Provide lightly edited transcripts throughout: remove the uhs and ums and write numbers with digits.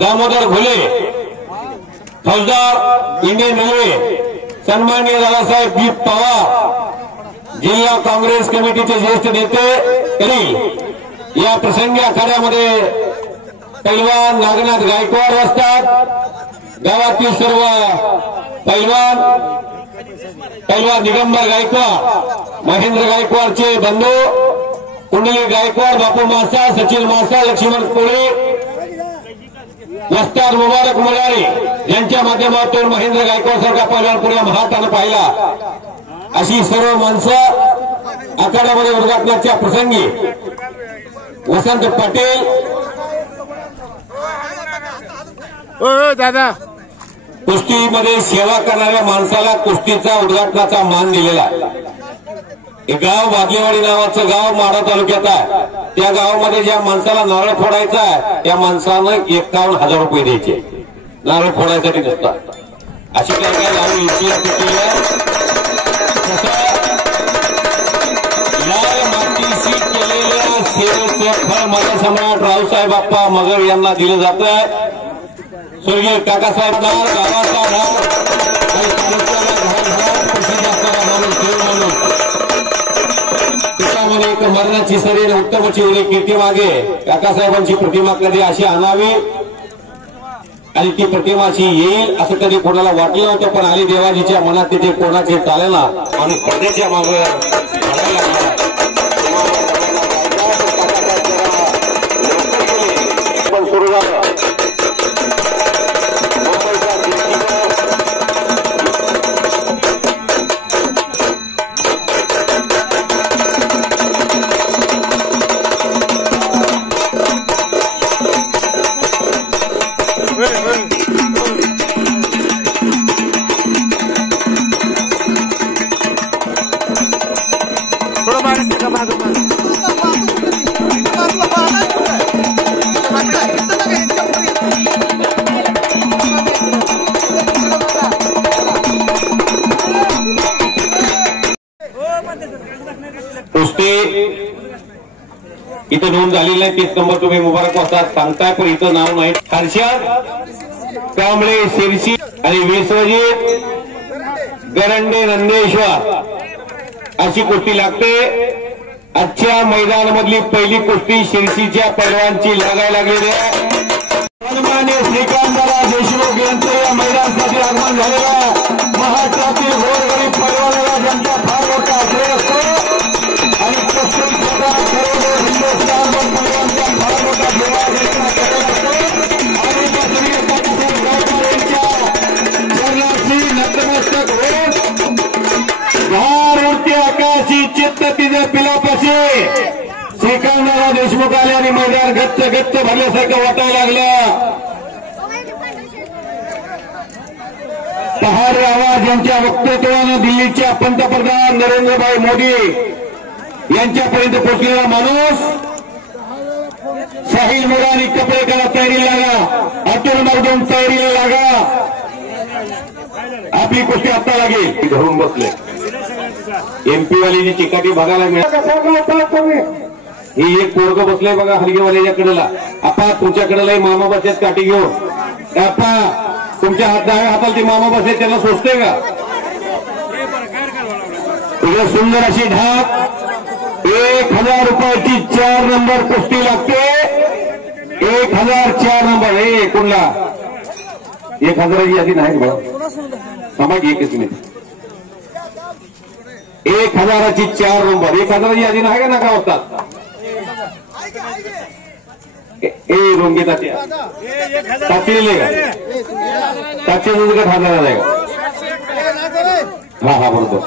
दामोदर घुले, फौजदार Indian railway सन्माननीय दादासाहेब बी पवार, जिल्हा काँग्रेस कमिटीचे ज्येष्ठ नेते या प्रसंगी आखाड्यामध्ये पैलवान नागनाथ गायकवाड असतात। गावातील सर्व पैलवान दिगंबर गायकवाड, महेंद्र गायकवाडचे बंधू कुंडली गायकवाड, बापू मासा, सचिन मासा, लक्ष्मण कोळे, वस्ताद मुबारक मुलारी यांच्या माध्यमातून महेंद्र गायकवाड सारखा पैलवान पुढे महाटानं पाहिला। अशी सर्व माणसं आखाड्यामध्ये उद्घाटनाच्या प्रसंगी वसंत पाटील दादा कुस्तीमध्ये सेवा करणाऱ्या माणसाला कुस्तीचा उद्घाटनाचा मान दिलेला आहे। हे गाव वादलेवाडी नावाचं गाव माढा तालुक्यात आहे। त्या गावामध्ये ज्या माणसाला नारळ फोडायचा आहे त्या माणसानं 51,000 रुपये द्यायचे, नारळ फोडायसाठी नसतात। अशी काय काय गावी इतिहास लाल मातीशी केलेल्या सेवेचं फळ माझा सम्राट रावसाहेब बाप्पा मगर यांना दिलं जात आहे। स्वर्गीय काकासाहेब गावाचा त्याच्यामध्ये एक मरणाची शरीर उत्तमची उडी कीर्ती मागे काकासाहेबांची प्रतिमा कधी अशी आणावी आणि ती प्रतिमा अशी येईल असं कधी कोणाला वाटलं नव्हतं, पण आली देवाजीच्या मनात तिथे कोणाचे चालेना आणि पडद्याच्या मागे पण सुरू झालं। कुस्ती इथं नोंद झालेली आहे। 30 नंबर तुम्ही मुबारक वाजता सांगताय, पण इथं नाव नाही। हर्षद कांबळे शिरशी आणि विश्वजित गरंडे नंदेश्वर अशी कुस्ती लागते। आजच्या मैदानामधली पहिली कुस्ती शिरशीच्या पैलवानची लागायला लागलेली आहे। सन्माननीय श्रीकांतदादा देशमुख यांचं या मैदानासाठी आगमन झालेलं आहे। महाराष्ट्रातील गोरगरीब पैलवानाला जनता फार मोठा आश्रय असतो आणि पश्चिम हिंदुस्थान पैलवानचा फार मोठा देवा चरणाशी नतमस्तक होऊन भार उडते आकाशी चित्त तिच्या पिलापाशी श्रीकांतदादा देशमुख आले आणि मैदान गच्च गच्च भरल्यासारखं वाटायला लागलं। पहाड आवाज यांच्या वक्तव्यानं दिल्लीच्या पंतप्रधान नरेंद्रभाई मोदी यांच्यापर्यंत पोहोचलेला माणूस साहिल मोरानी कपडे करा, तयारी लागा, अतुल मगदूम तयारीला लागा, आपली कुस्ती आता लागेल। धरून बसले एमपी वाली चिकाटी बघायला मिळाली। ही एक पोरग बसलंय बघा हलगेवाल्याच्या कडेला। आपा तुमच्या कडेलाही मामा बसतात काठी घेऊन। आपा तुमच्या डाव्या हाताला ते मामा बसले त्यांना सोचते का? सुंदर अशी ढाक 1000 रुपयाची 4 नंबर कुस्ती लागते। 1004 नंबर हे कुणला 1000ची यादी नाही बघा समाज एकच मिनिट 1000ची 4 नंबर 1000ची यादी नाही का नका होतात रोंगे तात्या हा बरोबर।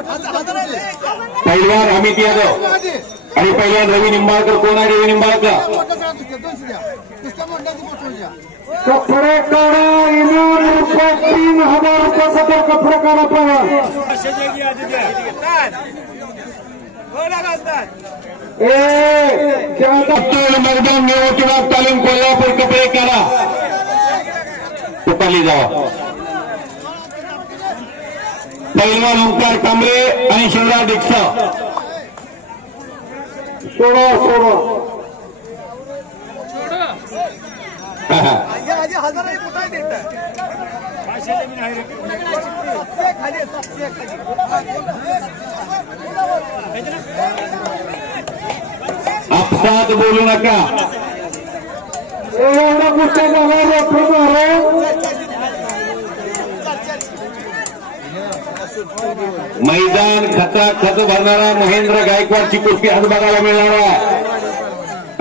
पैलवान अमित यादव आणि पैलवान रवी निंबाळकर। कोण आहे रवी निंबाळकर? कपडे काढा, 3000 रुपये कपडे काढा पैलवान। मैदान निवडणूक तालीम कोल्हापूर कपडे काढा उपाली जावा। पैलवान ओंकार कांबळे आणि शिवराज डिक्सा सोडा अपसात बोलू नका. मैदान खचाखच भरणारा महेंद्र गायकवाडची कुस्ती आज बघायला मिळणार आहे.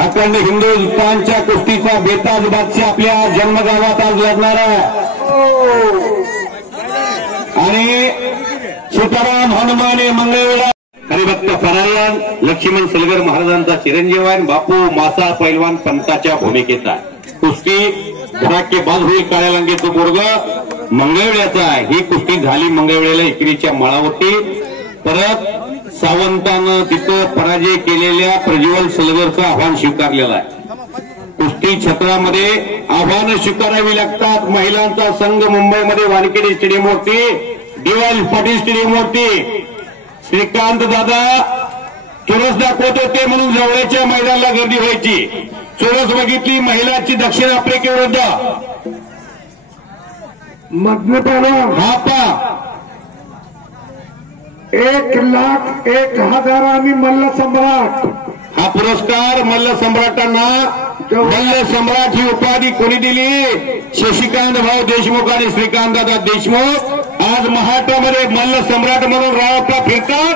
अखंड हिंदुस्थानच्या कुस्तीचा बेताज बादशाह आपल्या जन्मगावात आज लढणार आहे आणि सीताराम हनुमाने मंगळवेढा हरिभक्त परायण लक्ष्मण सलगर महाराजांचा चिरंजीव आहे. बापू मासा पैलवान पंताच्या भूमिकेचा कुस्ती धडाकेबाज होईल. काळ्या रंगीचं पोरग मंगळवेढ्याचा आहे. ही कुस्ती झाली मंगळवेढ्याला इकरीच्या माळावरती. परत सावंतानं तिथं पराजय केलेल्या प्रज्वल सलगरचं आव्हान स्वीकारलेलं आहे. कुस्ती क्षेत्रामध्ये आव्हानं स्वीकारावी लागतात. महिलांचा संघ मुंबईमध्ये वानखेडे स्टेडियमवरती डी.वाय. पाटील स्टेडियमवरती श्रीकांत दादा चोरस दाखवत होते म्हणून जवळच्या मैदानाला गर्दी व्हायची. चोरस बघितली महिलांची दक्षिण आफ्रिकेविरुद्ध हा पा 1,01,000 आणि मल्ल सम्राट हा पुरस्कार मल्ल सम्राटांना मल्ल सम्राट ही उपाधी कोणी दिली? शशिकांत भाऊ देशमुख आणि श्रीकांत दादा देशमुख. आज महाराष्ट्रामध्ये मल्ल सम्राट म्हणून रावपा फिरतात.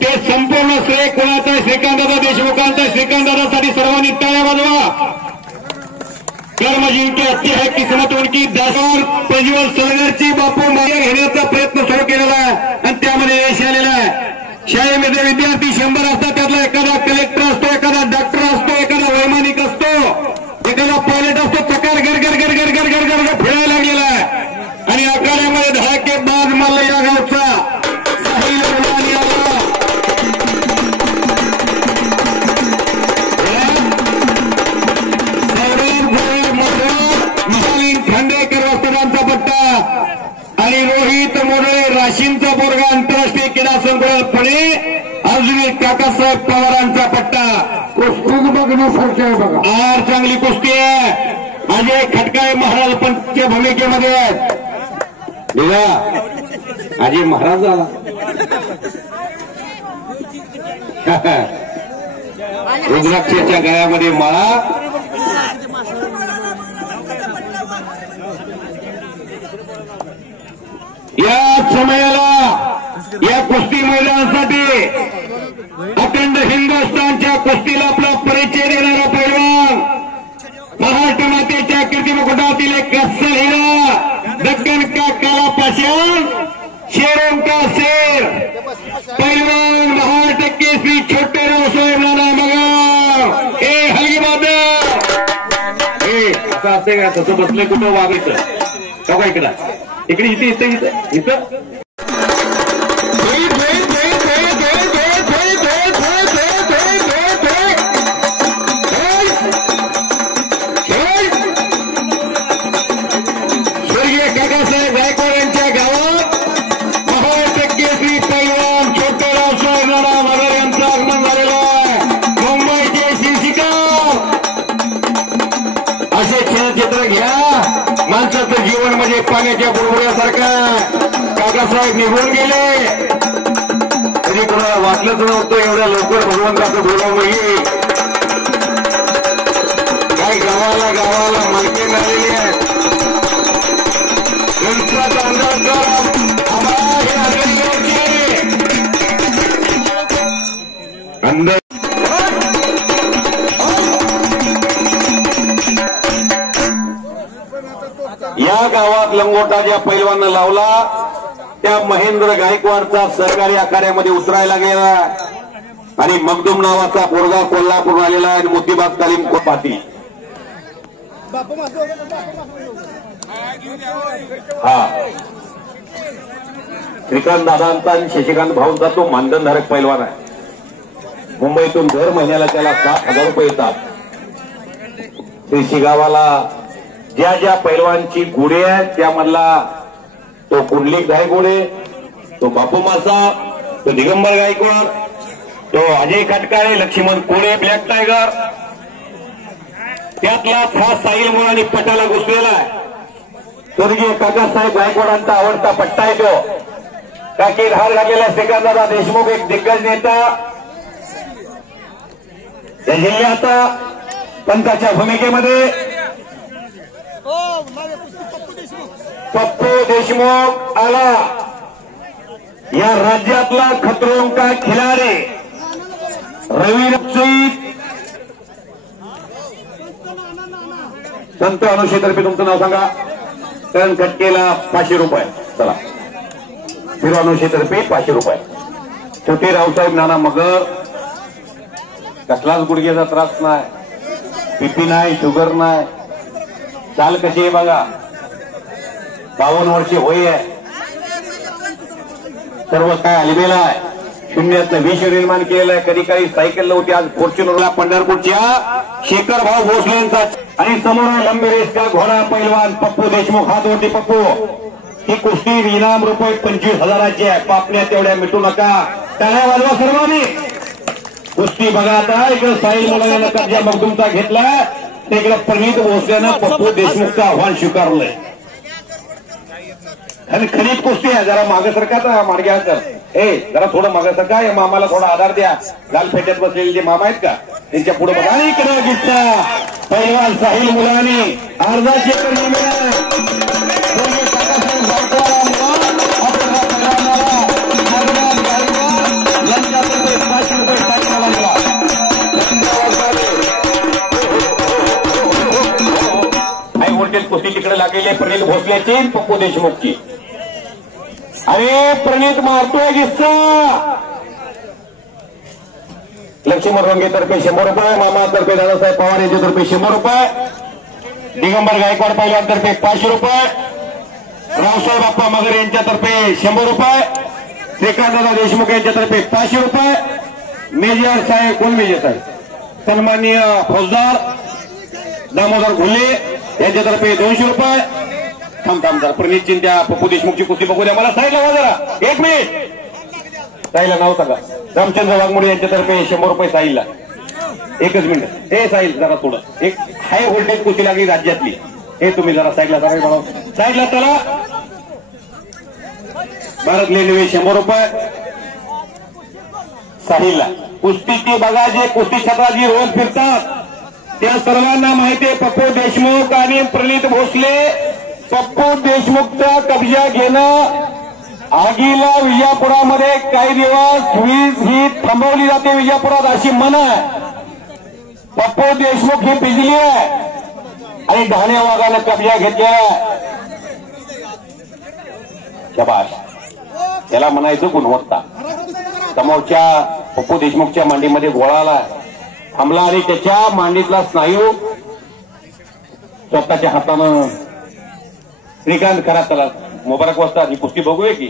ते संपूर्ण श्रेय कोणाचं आहे? श्रीकांत दादा देशमुखांचा. श्रीकांत दादासाठी सर्वांनी टाळ्या वाजवा. कर्मजीव की हत्या है किस्मत उनकी. दासोर प्रज्वल सलगरची बापू मागे घेण्याचा प्रयत्न सुरू केलेला आहे आणि त्यामध्ये यश आलेला आहे. शाळेमध्ये विद्यार्थी 100 असतात. त्यातला एखादा कलेक्टर असतो, एखादा डॉक्टर असतो, एखादा वैमानिक असतो, एखादा पायलट असतो. चकार गरगर गरगर गरगर गरगर फिरायला लागलेला आहे आणि आखाड्यामध्ये धडाकेबाज मल्ल या गावचा साहिल रुमानी आला. खांडेकर वस्त्रांचा पट्टा आणि रोहित मोडळे राशींचा पोरगा आंतरराष्ट्रीय क्रीडा संकुलातपणे अजून काकासाहेब पवारांचा पट्टा. कुस्ती बघण्यासारखी आहे बघा. आर चांगली कुस्ती आहे. अजय खटकाळे महाराज पंचच्या भूमिकेमध्ये आहेत. अजय महाराज आला. रुद्राक्षाच्या गळ्यामध्ये माळा. या समयाला या कुस्ती मैदानासाठी अखंड हिंदुस्थानच्या कुस्तीला आपला परिचय देणारा पैलवान महाराष्ट्र मातेच्या कीर्तिमुकुटातील एक अस्सल हिरा दक्कन का काला पाषाण शेरों का शेर पैलवान महाराष्ट्र केसरी छोटे साहेब नाना मगा ए हलगी बादर. असं असते का? तसं बसले कुठं वागायचं का? इकडे इथे इथे इथे इथं स्वर्गीय काकासाहेब गायकवाड यांच्या गावात महाराष्ट्र केसरी पैलवान छोटे रावसाहेब नाना मगर यांचं आगमन झालेलं आहे. मुंबईचे शिशिकार असे छायाचित्र घ्या. माणसाचं जीवन म्हणजे पाण्याच्या बुडबुड्यासारखं. काकासाहेब निघून गेले तरी कोणाला वाटलंच नव्हतं एवढ्या लवकर भगवंताचं बोलावं येईल. काही गावाला गावाला मालकी मिळालेली आहे. गणपतीचा अंदाज अंदाज या गावात लंगोटा ज्या पैलवानं लावला त्या महेंद्र गायकवाडचा सहकारी आखाड्यामध्ये उतरायला गेला आणि मगदूम नावाचा पोरगा कोल्हापूर आलेला आहे. मोतीबाग तालीम पाटील हा श्रीकांत दादांचा आणि शशिकांत भाऊंचा तो मानधनधारक पैलवान आहे. मुंबईतून दर महिन्याला त्याला 7,000 रुपये येतात. श्री गावाला ज्या ज्या पैलवानची गुढे आहेत त्यामधला तो कुंडलिक गायकवाडे, तो बापू मासा, तो दिगंबर गायकवाड, तो अजय खटकाळे, लक्ष्मण कोळे ब्लॅक टायगर त्यातलाच हा साहिल मुलांनी पटाला घुसलेला आहे. स्वर्गीय काकासाहेब गायकवाडांचा आवडता पट्टा आहे तो. काकी धार घातलेला श्रीकांतदादा देशमुख एक दिग्गज नेता या जिल्ह्याचा पंचाच्या भूमिकेमध्ये पप्पू देशमुख आला. या राज्यातला खतरों का खिलाडी रवी संत अनुषेतर्फे तुमचं नाव सांगा. करण खटकेला 500 रुपये. चला फिरो अनुषेतर्फे 500 रुपये. छोटे रावसाहेब नाना मगर कसलाच गुडघ्याचा त्रास नाही, बीपी नाही, शुगर नाही, चाल कशी आहे बघा. 52 वर्षे वय आहे. सर्व काय आलेला आहे. शून्यातनं विश्व निर्माण केलेलं आहे. कधी काही सायकल होती, आज फॉर्च्युनरला पंढरपूरच्या शेखर भाऊ भोसले यांचा. आणि समोर लंबी रेस का घोडा पैलवान पप्पू देशमुख. हात वरती पप्पू. ही कुस्ती इनाम रुपये 25,000ची आहे. पापण्या तेवढ्या मिटू नका. टाळ्या वाजवा सर्वांनी. कुस्ती बघा आता. इकडे साहिल मुलांना कब्जा मगदुमचा घेतला, तिकडे प्रणित भोसलेनं पप्पू देशमुखचं आव्हान स्वीकारलंय. आणि खरीद कुस्ती आहे. जरा मागे सरका माडग्याकर. जरा थोडं मागे सरका. या मामाला थोडा आधार द्या. गाल फेट्यात बसलेले जे मामा आहेत का त्यांच्या पुढे बघा. इकडे गिट्टा पैलवान साहिल मुलांनी अर्धा शेकर कुस्ती तिकडे लागलेली प्रणित भोसल्याची पप्पू देशमुखची. अरे प्रणित मारतोय गिस्सा. लक्ष्मण रंगेतर्फे 100 रुपये. मामातर्फे दादासाहेब पवार यांच्यातर्फे 100 रुपये. दिगंबर गायकवाड पैलवानतर्फे 500 रुपये. रावसाहेब बाप्पा मगर यांच्यातर्फे 100 रुपये. श्रीकांतदादा देशमुख यांच्यातर्फे 500 रुपये. मेजर साहेब कोण मेजर साहेब सन्माननीय फौजदार दामोदर घुले यांच्यातर्फे 200 रुपये. थांब प्रणित चिंत्या पप्पू देशमुखची कुस्ती बघू द्या मला. साईडला वा जरा 1 मिनिट. साईला नाव सांगा. रामचंद्र वाघमोडे यांच्यातर्फे 100 रुपये साईला. 1च मिनिट. साईल जरा थोडं एक हाय व्होल्टेज कुस्ती लागली राज्यातली. तुम्ही जरा साईडला सांगा. साईडला चला. भारत लेंडवे 100 रुपये साहिलला. कुस्तीची बघा जे कुस्ती क्षेत्रात जी रोज फिरतात त्या सर्वांना माहिती आहे. पप्पू देशमुख आणि प्रणित भोसले. पप्पू देशमुखचा कब्जा घेणं. आगीला विजापुरामध्ये काही दिवस वीज ही थांबवली जाते विजापुरात अशी म्हण आहे. पप्पू देशमुख ही भिजली आहे आणि ढाण्या वाघानं कब्जा घेतलेला. शबाश. त्याला म्हणायचं गुणवत्ता. समोरच्या पप्पू देशमुखच्या मांडीमध्ये गोळा आला, थांबला आणि त्याच्या मांडीतला स्नायू स्वतःच्या हातानं श्रीकांत करा. त्याला मुबारक वाजता ही कुस्ती बघूया की.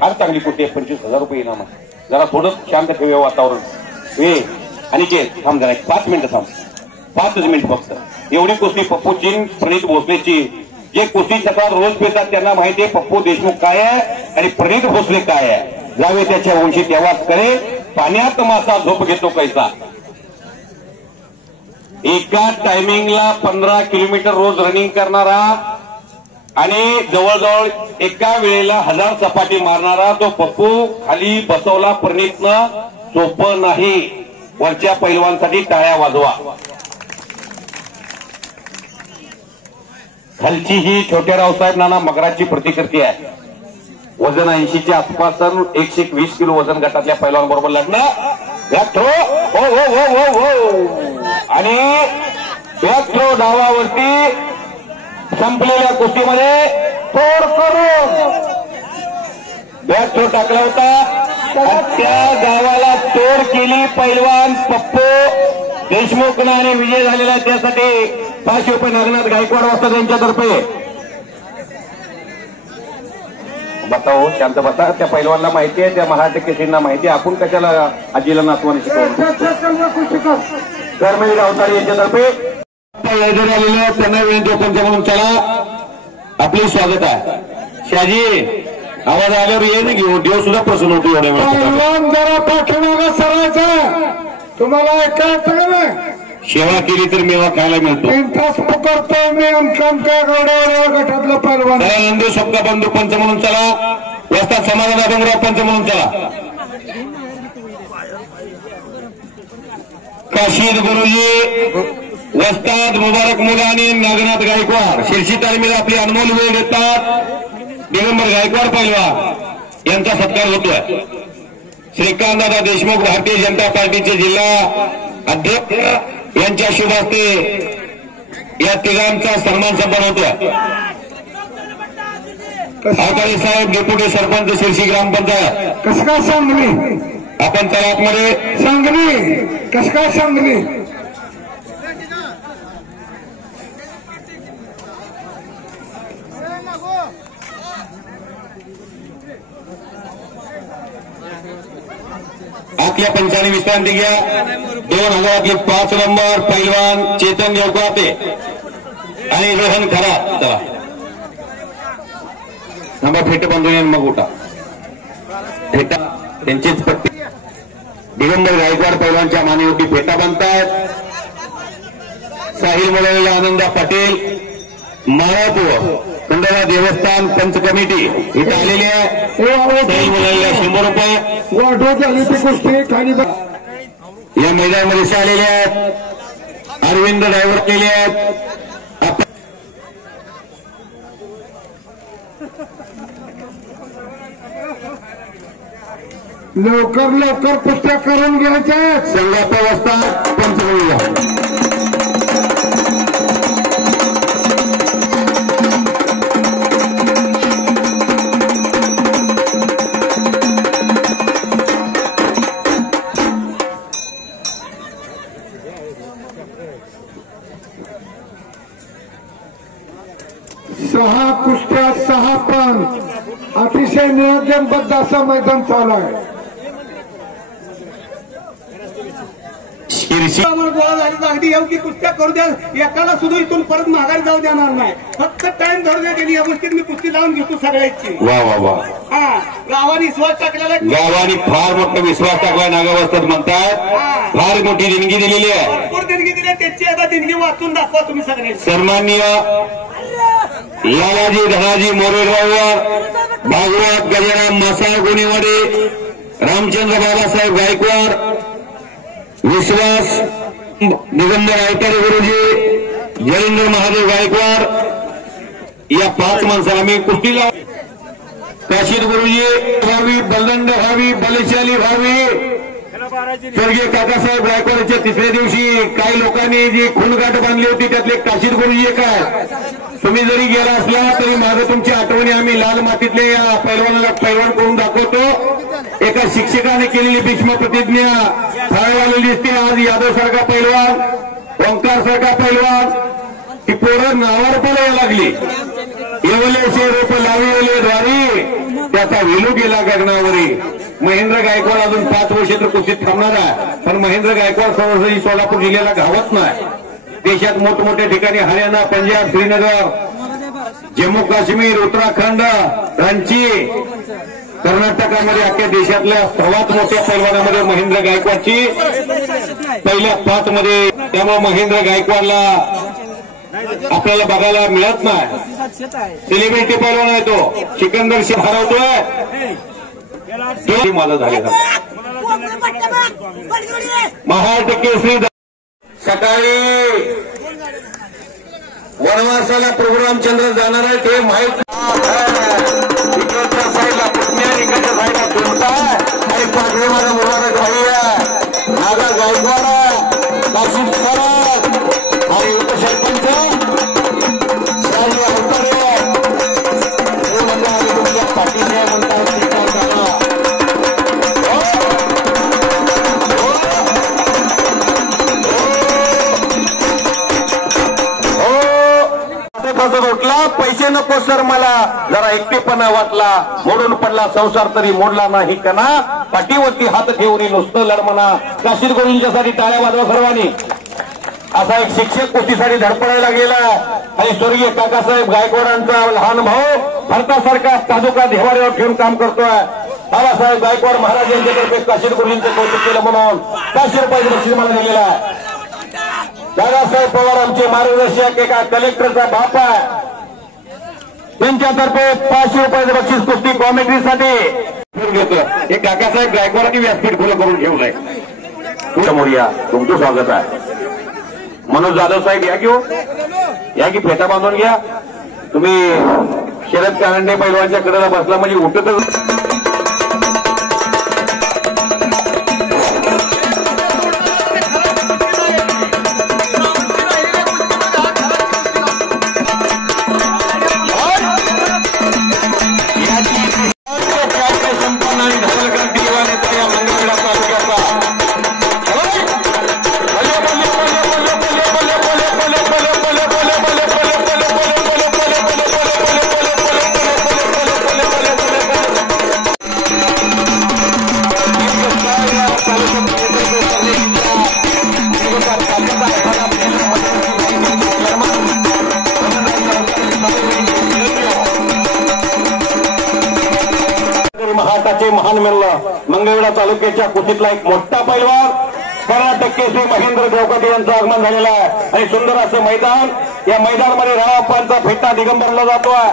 फार चांगली कुस्ती आहे. 25,000 रुपये इनाम आहे. जरा थोडं शांत ठेवूया वातावरण. आणि ते थांब जरा 5 मिनिटं थांब. 5च मिनिट फक्त. एवढी कुस्ती पप्पूची प्रणित भोसलेची. जे कुस्ती क्षेत्रात रोज फिरतात त्यांना माहिती आहे पप्पू देशमुख काय आहे आणि प्रणित भोसले काय आहे. जावे त्याच्या वंशी तेव्हाच करे. पाण्यात मासा झोप घेतो कैसा. एका टायमिंगला 15 किलोमीटर रोज रनिंग करणारा आणि जवळजवळ एका वेळेला 1000 सपाटी मारणारा तो पप्पू खाली बसवला प्रणितनं. सोपं नाही. वरच्या पैलवानसाठी टाळ्या वाजवा. खालची ही छोट्या रावसाहेब नाना मगराची प्रतिकृती आहे. वजन 80च्या आसपास 120 किलो वजन गटातल्या पैलवानबरोबर लढणं. Back throw. हो हो हो हो हो. आणि बॅक थ्रो डावावरती संपलेल्या कुस्तीमध्ये तोड करून बॅक थ्रो टाकला होता. त्या गावाला तोड केली पैलवान पप्पू देशमुखनं आणि विजय झालेला. त्यासाठी 500 रुपये नागनाथ गायकवाड वाजता त्यांच्यातर्फे. बताओ शांत बसा. त्या पैलवानला माहिती आहे, त्या महाराष्ट्र केसरींना माहिती आहे. आपण कशाला आजीला नातवाने शिकवतो. कर्मवीर अवतारी यांच्यातर्फे आलेले त्यांना विनंती म्हणून चला आपले स्वागत आहे. शहाजी आवाज आल्यावर ये नाही घेऊन देव सुद्धा प्रसन्न होतो. एवढ्या जरा पाठीमागं सरायचं. तुम्हाला ऐकायचं का नाही. सेवा केली तर मेवा खायला मिळतो. 3 तास पुकारतो मी आमच्या गौडा गटातला पैलवान. नंदू सबका बंधू पंच म्हणून चला. वस्ताद समाधान डोंगराव पंच म्हणून चला. काशीद गुरुजी, वस्ताद मुबारक मुलानी, नागनाथ गायकवाड शिर्षी तालमीला आपली अनमोल वेळ देतात. दिगंबर गायकवाड पैलवान यांचा सत्कार होतोय. श्रीकांतदादा देशमुख भारतीय जनता पार्टीचे जिल्हा अध्यक्ष यांच्या शुभ हस्ते या तिघांचा सन्मान संपन्न होतोय. आकाळी साहेब डेप्युटी सरपंच शिर्षी ग्रामपंचायत. कसं काय सांगली आपण चला आतमध्ये. सांगली कसं काय सांगली. आपल्या पंचाने विश्रांती घ्या. 2005 नंबर पैलवान चेतन देवकाते आणि रोहन खरा. चला नंबर फेटे बांधून मग उठा. फेटा त्यांचीच पट्टी. दिगंबर गायकवाड पैलवानच्या मानेवरती फेटा बांधतायत. साहिल मुलाला आनंदा पाटील, माळापूर खंडोबा देवस्थान पंच कमिटी इथे आलेली आहे. साहिल मुलाला 100 रुपये. वाढो झाली ती कुस्ती खाली या मैदानामध्ये आलेले आहेत. अरविंद ड्रायव्हर केले आहेत. लवकर कुस्त्या करून घ्यायच्या आहेत. संघाचा वस्ताद पंचगुळीला. सहा कुस्त्या 6 पंच अतिशय नियोजनबद्ध असं मैदान चालू आहे. गोळा झाली अगदी योग्य कुस्त्या करू द्या. एकाला सुद्धा इथून परत माघारी जाऊ देणार नाही. फक्त टाइम धरू द्या. त्यांनी या गोष्टीत मी कुस्ती लावून घेतो सगळ्याची. वा वा वा. हा गावाने विश्वास टाकलेला. गावाने फार मोठा विश्वास टाकलाय. नागावस्थात म्हणतात फार मोठी देणगी दिलेली आहे. भरपूर देणगी दिली. त्याची आता देणगी वाचून दाखवा तुम्ही सगळे. सन्माननीय लालाजी धनाजी मोरे ड्रायव्हर, भागवत गजाराम मासाळ गोणीवाडे, रामचंद्र बाबासाहेब गायकवाड, विश्वास दिगंबर आयतारे गुरुजी, जयेंद्र महादेव गायकवाड या 5 माणसाला मी कुस्तीला. काशीद गुरुजी व्हावी, बलदंड व्हावी, बलशाली व्हावी. स्वर्गीय काकासाहेब गायकवाडच्या 3ऱ्या दिवशी काही लोकांनी जी खूणगाठ बांधली होती त्यातले काशीद गुरुजी एक आहे. तुम्ही जरी गेला असला तरी मागे तुमची आठवणी आम्ही लाल मातीतले या पैलवानाला पैलवान करून दाखवतो. एका शिक्षकाने केलेली भीष्म प्रतिज्ञा फळवालेली दिसते. आज यादव सारखा पैलवान, ओंकार सारखा पैलवान, ती पोरं नावावर पण यायला लागली. येवलेशे रोप लावले द्वारी त्याचा विलू गेला गगनावरी. महेंद्र गायकवाड अजून 5 वर्ष तर कुस्तीत थांबणार आहे. पण महेंद्र गायकवाड सहसा सोलापूर जिल्ह्याला गावत नाही. देशात मोठमोठ्या ठिकाणी हरियाणा, पंजाब, श्रीनगर, जम्मू काश्मीर, उत्तराखंड, रांची, कर्नाटकामध्ये अख्ख्या देशातल्या सर्वात मोठ्या पैलवानामध्ये महेंद्र गायकवाडची पहिल्या 5 मध्ये. त्यामुळे महेंद्र गायकवाडला आपल्याला बघायला मिळत नाही. सेलिब्रिटी पैलवान आहे तो. सिकंदर शेख हरवतोय. माझा झालेला महाराष्ट्र केसरी. सकाळी वनवासाला प्रोग्राम चंद्र जाणार आहे ते माहीत. इकडच्या साईडला पुण्या, इकडच्या साईडला कोणता आणि पाठवे माझा मुलाचा भाई आहे. नागा गायकवाड, काशीद खरात आणि उपसरपंच शाही अवतरे हे म्हणजे आम्ही तुमच्या पाठीने म्हणतात. उठला पैसे नको सर, मला जरा एकटेपणा वाटला. मोडून पडला संसार तरी मोडला नाही कना. पाठीवरती हात ठेवून नुसतं लढमना. काशीद गुरुजींच्यासाठी टाळ्या वाजवा सर्वांनी. असा एक शिक्षक कुस्तीसाठी धडपडायला गेला आणि स्वर्गीय काकासाहेब गायकवाडांचा लहान भाऊ भारतासारखा तालुका देवाऱ्यावर ठेवून काम करतोय. बाबासाहेब गायकवाड महाराज यांच्यातर्फे काशीद गुरुजींचं कौतुक केलं म्हणून 500 रुपयाचं बक्षीस मला दिलेलं आहे. दादासाहेब पवार आमचे मार्गदर्शक, एका कलेक्टरचा बाप आहे, त्यांच्यातर्फे 500 रुपयाचे बक्षीस कुस्ती कॉमेंट्रीसाठी घेतो. हे काकासाहेब गायकवाडांनी व्यासपीठ खुलं करून ठेवलंय. समोर या, तुमचं स्वागत आहे. मनोज जाधव साहेब या घेऊ, या की फेटा बांधून घ्या. तुम्ही शरद कारंडे पैलवानच्या कडेला बसला म्हणजे उठतच. महाराष्ट्राचे महान मंगळवेढा तालुक्याच्या कुशीतला एक मोठा पैलवान कर्नाटक केसरी महेंद्र देवकटे यांचं आगमन झालेलं आहे. आणि सुंदर असं मैदान, या मैदानामध्ये रावप्पांचा फेटा दिगंबरला जातोय.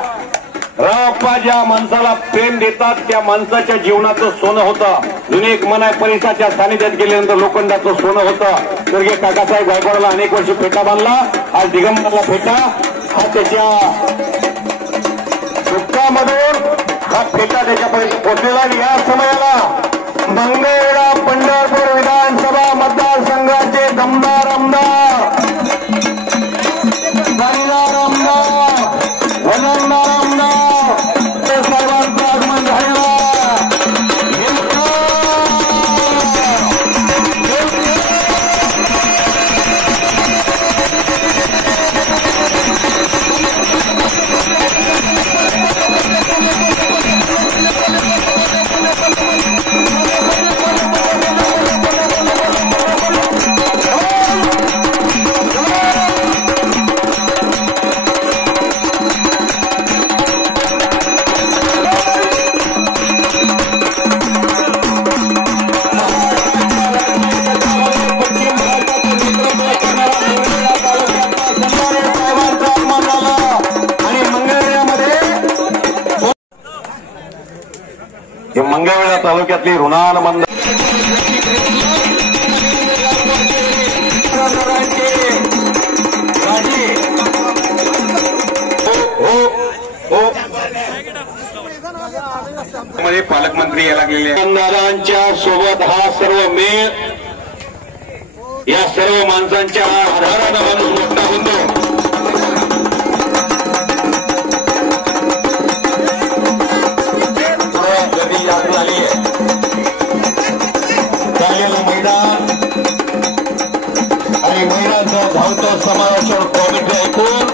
रावप्पा ज्या माणसाला प्रेम देतात त्या माणसाच्या जीवनाचं सोनं होतं. जुनी एक मन आहे, परिसाच्या सानिध्यात गेल्यानंतर लोखंडाचं सोनं होतं. स्वर्गीय काकासाहेब गायकवाडला अनेक वर्षी फेटा बांधला. आज दिगंबरला फेटा हा त्याच्या दुःखामधून हा फेटा त्याच्यापर्यंत पोहोचलेला. या समयाला मंगळवेढा पंढरपूर विधानसभा मतदारसंघाचे दमदार आमदार, दमदार आमदार, वजनदार आमदार ते सर्वांचं आगमन झालेलं. मंगळवेढा तालुक्यातली ऋणान मंद मध्ये पालकमंत्री या लागलेले आमदारांच्या सोबत हा सर्व मेळ, या सर्व माणसांच्या आधारानं माणूस मोठा होतो. मैदान आणि महिलांचं धावतं समावेशन कॉमेंट्री ऐकून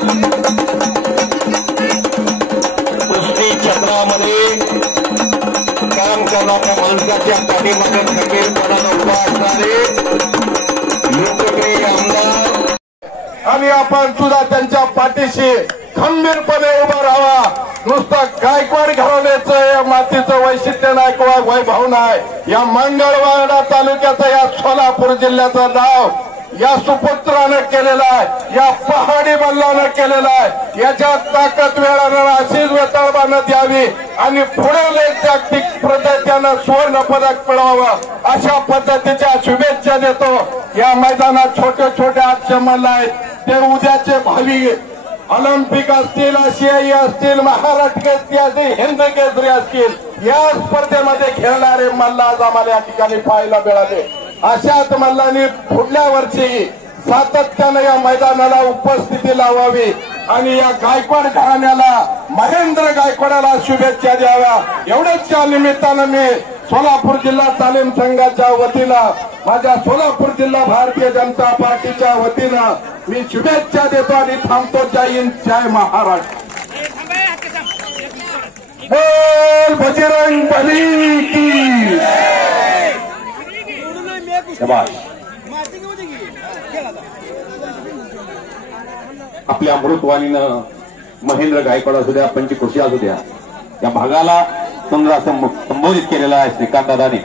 कुस्ती क्षेत्रामध्ये काम करणाऱ्या माणसाच्या पाठीमागे खंबीरपणानं उभा असणारे लोकप्रिय आमदार, आणि आपण सुद्धा त्यांच्या पाठीशी खंबीरपणे उभा राहावा. नुसतं गायकवाड घराण्याचं या मातीचं वैशिष्ट्य नाही किंवा वैभव नाही. या मंगळवेढा तालुक्याचं, या सोलापूर जिल्ह्याचं नाव या सुपुत्रानं केलेलं आहे, या पहाडी मल्लानं केलेलं आहे. याच्यात ताकद वेळानं अशीच वेताळबानं द्यावी आणि पुढे जागतिक पद्धतीनं सुवर्ण पदक मिळवावं अशा पद्धतीच्या शुभेच्छा देतो. या मैदानात छोटे छोटे आजचे मल्ल आहेत, ते उद्याचे भावी ऑलिम्पिक असतील, आशियाई असतील, महाराष्ट्र केसरी असतील, हिंद केसरी असतील, या स्पर्धेमध्ये खेळणारे मल्ल आज आम्हाला या ठिकाणी पाहायला मिळाले. अशाच मल्लांनी पुढल्या वर्षी सातत्यानं या मैदानाला उपस्थिती लावावी आणि या गायकवाड घराण्याला, महेंद्र गायकवाडाला शुभेच्छा द्याव्या. एवढ्याच्या निमित्तानं मी सोलापूर जिल्हा तालीम संघाच्या वतीनं, माझ्या सोलापूर जिल्हा भारतीय जनता पार्टीच्या वतीनं मी शुभेच्छा देतो आणि थांबतो. जय हिंद, जय महाराष्ट्र. बोल बजरंग बली की. आपल्या अमृतवाणीनं महेंद्र गायकवाड असू द्या, पंचकृषी असू द्या, या भागाला सुंदर असं संबोधित केलेलं आहे श्रीकांत दादाने.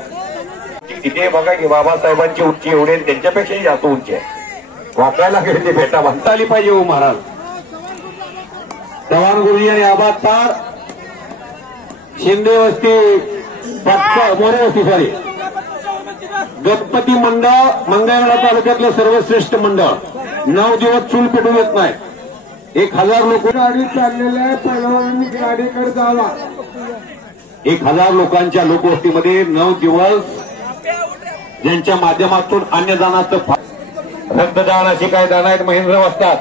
तिथे बघा की बाबासाहेबांची उंची एवढी, त्यांच्यापेक्षाही जास्त उंची आहे. वापरायला गेले ते भेटा म्हणता आली पाहिजे हो महाराज. चव्हाण गुरुजी आणि आबाद तार शिंदे वस्ती मोरे वस्ती सॉरी गणपती मंडळ मंगळवेढा तालुक्यातलं सर्वश्रेष्ठ मंडळ 9 दिवस चूल पेटून येत नाही. 1000 लोक गाडी चाललेल्या आहे, पहिलवानांनी गाडीकडे जावा. 1000 लोकांच्या लोकवस्तीमध्ये 9 दिवस ज्यांच्या माध्यमातून अन्नदानाचं रक्तदान अशी काय दान आहेत महेंद्र वस्तात.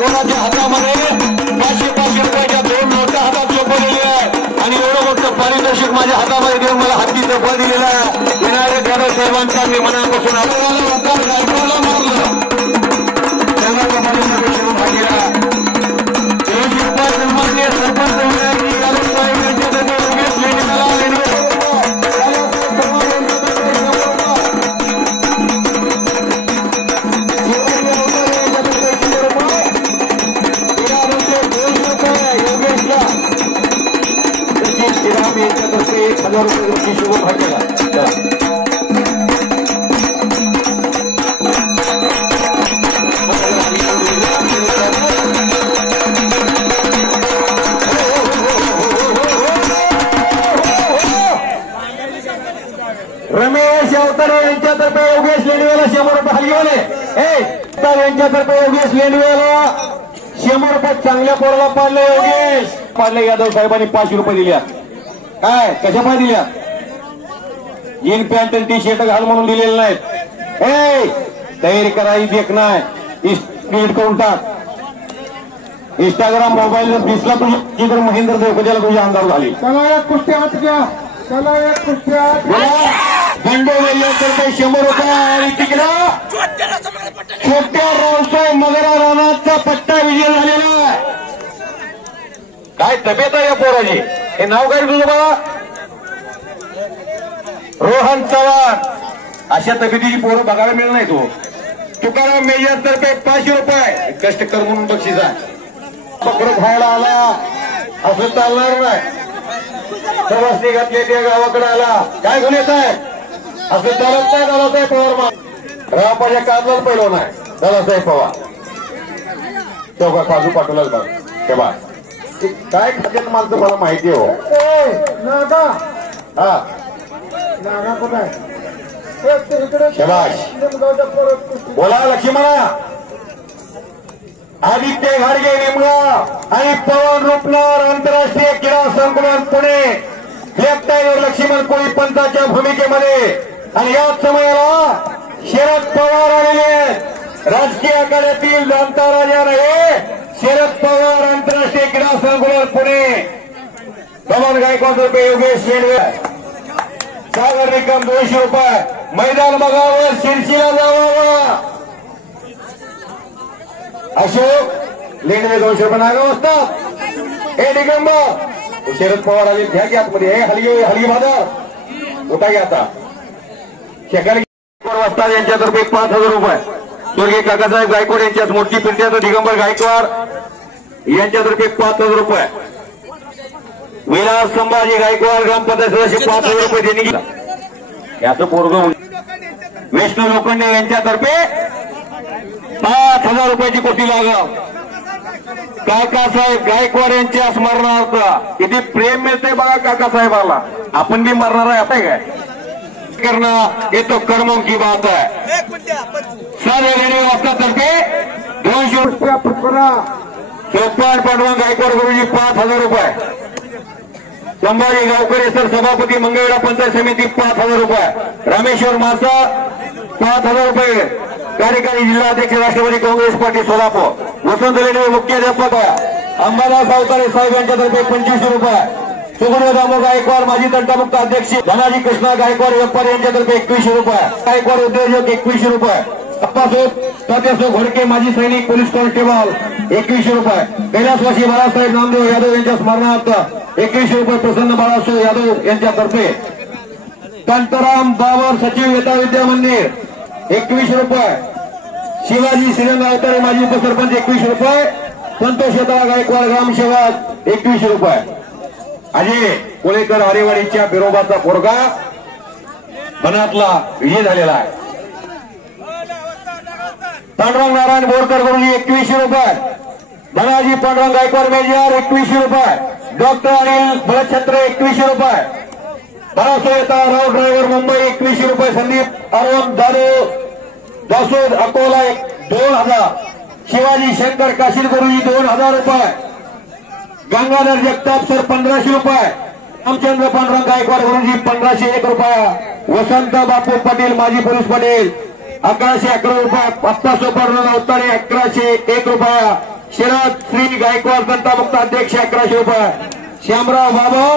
कोणाच्या हातामध्ये 500 रुपयाच्या 2 नोटा हातात सोपवलेल्या आहेत आणि एवढं मोठं पारितोषिक माझ्या हातामध्ये देऊन मला हाती सोपा दिलेला आहे. विनायक यादव साहेबांचा मी मनापासून मारलं सरपंच विनायक यादव साहेब यांच्या यांच्यातर्फे 1000 रुपये शुभभाग्याला रमेश अवतारे यांच्यातर्फे योगेश लेंडवेला 100 रुपये हलगीवाले यांच्यातर्फे योगेश लेंडवेला 100 रुपये चांगल्या पोराला पाडले. योगेश पाडले यादव साहेबांनी 500 रुपये दिल्या. काय कशा पाय दिल्या? जीन पॅन्ट आणि टी शर्ट घाल म्हणून दिलेले नाहीत. तयारी करायची देख नाही स्पीड करून टाक. इंस्टाग्राम मोबाईल दिसला तुझी तर महेंद्र देवकजाला तुझी अंदाज झाली. चला एक कुस्ती हात घ्या, चला एक कुस्ती हात दंडो वेल्ल्यातर्फे 100 रुपये आणि तिकडं छोट्या रावसाहेब मगरा राणाचा पट्टा विजय झालेला आहे. काय तब्येत आहे या पोराची? हे नाव काय तुझं बा? रोहन चव्हाण. अशा तब्येतीची पोरं बघायला मिळत नाही. तो तुकाराम मेजर तर्फे 500 रुपये कष्ट कर म्हणून बक्षीस आहे. पकडं खायला आला असं चालणार नाही. सवासनी घातले त्या गावाकडे आला काय गुन्हेच आहे असं चालत नाही. दादासाहेब पवार रावपाच्या काळातलाच पहिलो नाही. दादासाहेब पवार तेव्हा बाजू पाठवलाच बघ तेव्हा काय खात्यात माणसं मला माहिती हो. नागा हा नागा कुठं आहे? शबाश बोला लक्ष्मणा. आदित्य घाडगे निमगाव आणि पवन रुपनर आंतरराष्ट्रीय क्रीडा संकुलन पुणे लेफ्टनंट लक्ष्मण कोळी पंचाच्या भूमिकेमध्ये. आणि याच समयाला शरद पवार आलेले आहेत. राजकीय आघाड्यातील जाणता राजा नव्हे शरद पवार आंतरराष्ट्रीय क्रीडा संकुलन पुणे. पवन गायकवाड रुपये योगेश शेंडवे सागर निकम 200 रुपये. मैदान बघावं शिरशीला जावावं. अशोक लेंडवे 200 रुपये नागाव असतात. हे दिगंबर शरद पवार आले घ्या की आतमध्ये. हे हलगी बाजार उठा घ्या आता. शेकारी वाजतात यांच्यातर्फे 5000 रुपये. स्वर्गीय काकासाहेब गायकवाड यांच्यात मोठी पिंट्याचं दिगंबर गायकवाड यांच्यातर्फे 5000 रुपये. विलास संभाजी गायकवाड ग्रामपंचायत सदस्य 5000 रुपये देणगी केला. याचं पोरग विष्णू लोखंडे यांच्यातर्फे 5000 रुपयाची कोटी लागाव. काकासाहेब गायकवाड यांच्या स्मरणार्थ किती प्रेम मिळते बघा काकासाहेबाला. आपण बी मरणार आहे आता काय करणं ये तो कर्मों की बात है. सारे लेणे वाजतातर्फे 200 रुपये पुष्परा. चोपण पांडवा गायकवाड गुरुजी 5000 रुपये. संभाजी गावकरे सर सभापती मंगळवेढा पंचायत समिती 5000 रुपये. रामेश्वर मासा 5000 रुपये. कार्यकारी जिल्हाध्यक्ष राष्ट्रवादी काँग्रेस पार्टी सोलापूर. वसंत लेणे मुख्याध्यापक अंबादास अवतारे साहेब यांच्यातर्फे 2500 रुपये. सुगुण दामो गायकवाड माजी तंटामुक्त अध्यक्ष धनाजी कृष्णा गायकवाड व्यापारी यांच्यातर्फे 2100 रुपये गायकवाड उद्योजक 2100 रुपये तात्यासो घोडके माजी सैनिक पोलीस कॉन्स्टेबल 2100 रुपये कैलासवासी बाळासाहेब नामदेव यादव यांच्या स्मरणार्थ 2100 रुपये प्रसन्न बाळासाहेब यादव यांच्यातर्फे कांताराम बाबर सचिव येता विद्या मंदिर 2100 रुपये शिवाजी श्रीरंग अवतारे माजी उपसरपंच 2100 रुपये संतोष येता गायकवाड ग्रामसेवक 2100 रुपये अजय कोळेकर आरेवाडीच्या बिरोबाचा पोरगा बनातला विजय झालेला आहे पांडुरंग नारायण बोरकर गुरुजी 2100 रुपये धनाजी पांडुरंग गायकवाड मेजर 2100 रुपये डॉक्टर अनिल भरतछत्रे 2100 रुपये बाळासाहेब राव ड्रायव्हर मुंबई 2100 रुपये संदीप अरुण दासोद अकोला 2000 शिवाजी शंकर काशील गुरुजी 2000 रुपये गंगाधर जगताप सर 1500 रुपये रामचंद्र पांडुरंग गायकवाड गुरुजी 1501 रुपया वसंत बापू पाटील माजी पोलीस पाटील 1111 रुपये आप्पासो पांडुरंग अवतारे 1101 रुपया शरद श्री गायकवाड तंटामुक्त अध्यक्ष 1100 रुपये श्यामराव बाबर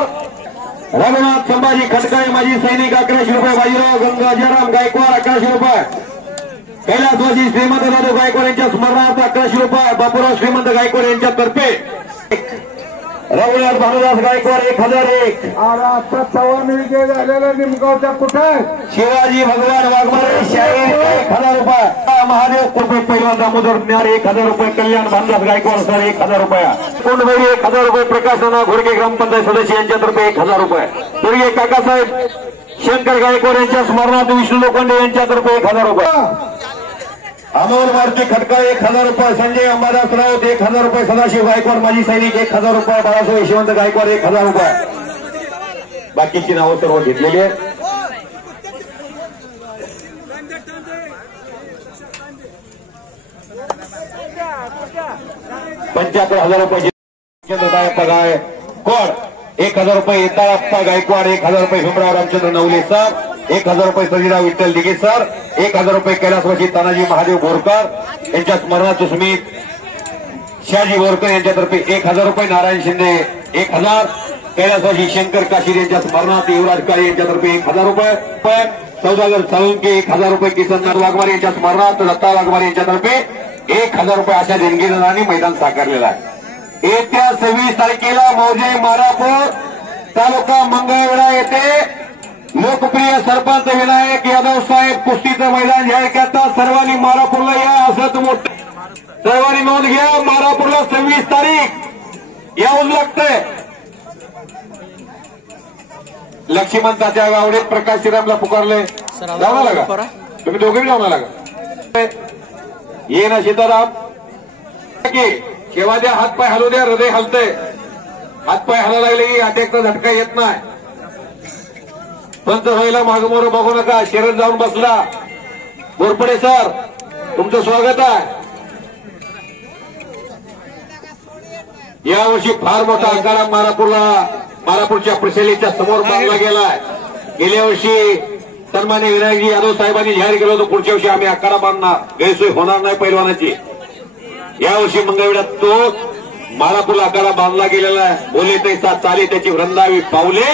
रघुनाथ संभाजी खटकाळे माजी सैनिक 1100 रुपये बाजीराव गंगाजराम गायकवाड 1100 रुपये कैलासवासी श्रीमंत दादू गायकवाड यांच्या स्मरणार्थ 1100 रुपये बापूराव श्रीमंत गायकवाड यांच्यातर्फे रघुनाथ भानुदास गायकवाड 1001 आता चव्हाण विजय झालेला निमगावच्या कुठे शिवाजी भगवान वाघमारे शाहीर 1000 रुपये महादेव कृपे पैलवान दामोदर ज्ञान 1000 रुपये कल्याण भानदास गायकवाड सर 1000 रुपया कोंडबेरी 1000 रुपये प्रकाश नाना घोडके ग्रामपंचायत सदस्य यांच्यातर्फे 1000 रुपये स्वर्गीय काकासाहेब शंकर गायकवाड यांच्या स्मरणार्थ विष्णू लोखंडे यांच्यातर्फे 1000 रुपये अमोल मारुती खटकाळे 1000 रुपये संजय अंबादास राऊत 1000 रुपये सदाशिव गायकवाड माजी सैनिक 1000 रुपये बाळासाहेब यशवंत गायकवाड 1000 रुपये बाकीची नावं सर्व घेतलेली आहेत ₹75,000 रुपये कोड 1000 रुपये येताळप्पा गायकवाड 1000 रुपये भीमराव रामचंद्र नवले सर 1000 रुपये सजीराव विठ्ठल दिघे सर 1000 रुपये कैलासवासी तानाजी महादेव बोरकर यांच्या स्मरणार्थ सुमित शहाजी बोरकर यांच्यातर्फे 1000 रुपये नारायण शिंदे 1000 कैलासवासी शंकर काशीर यांच्या स्मरणार्थ युवराज काळे यांच्यातर्फे 1000 रुपये सौदागर साळुंके 1000 रुपये किसननाथ वाघमारे यांच्या स्मरणार्थ दत्ता वाघमारे यांच्यातर्फे 1000 रुपये अशा देणगीदारांनी मैदान साकारलेलं आहे येत्या 26 तारखेला मौजे मारापूर तालुका मंगळवेढा येथे लोकप्रिय सरपंच विनायक यादव साहेब कुस्तीचं मैदान जाहीर करतात सर्वांनी मारापूरला या असं मोठं सर्वांनी नोंद घ्या मारापूरला 26 तारीख यावं लागतंय लक्ष्मण तात्या गावडे प्रकाश श्रीरामला पुकारले जाऊ ना लागा तुम्ही दोघेही जाऊ ना लागा ये ना सीताराम केव्हा द्या हातपाय हलू द्या हृदय हलतंय हातपाय हलायला लागले की अटॅकचा झटका येत नाही पंच व्हायला मागमोर बघू नका शरद जाऊन बसला बोरपडे सर तुमचं स्वागत आहे यावर्षी फार मोठा आकारा मारापूरच्या प्रशैलीच्या समोर बांधला गेलाय गेल्या वर्षी सन्मान्य विनायकजी यादव साहेबांनी जाहीर केलं होतं पुढच्या वर्षी आम्ही आकारा बांधणार गैरसोय होणार नाही पैलवानाची यावर्षी मंगळवेढ्यात तो मारापूरला आकारा बांधला गेलेला आहे बोले तैसा चाले त्याची वृंदावी पावले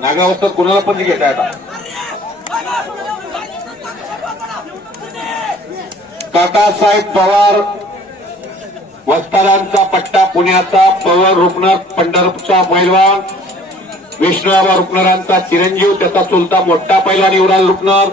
नागावस्थेत कुणाला पण घेता येतात काकासाहेब पवार वस्तादांचा पट्टा पुण्याचा पवार रुपनर पंढरपूरचा पैलवान विष्णुआबा रुपनरांचा चिरंजीव त्याचा चुलता मोठा पैलवान युवराज रुपनर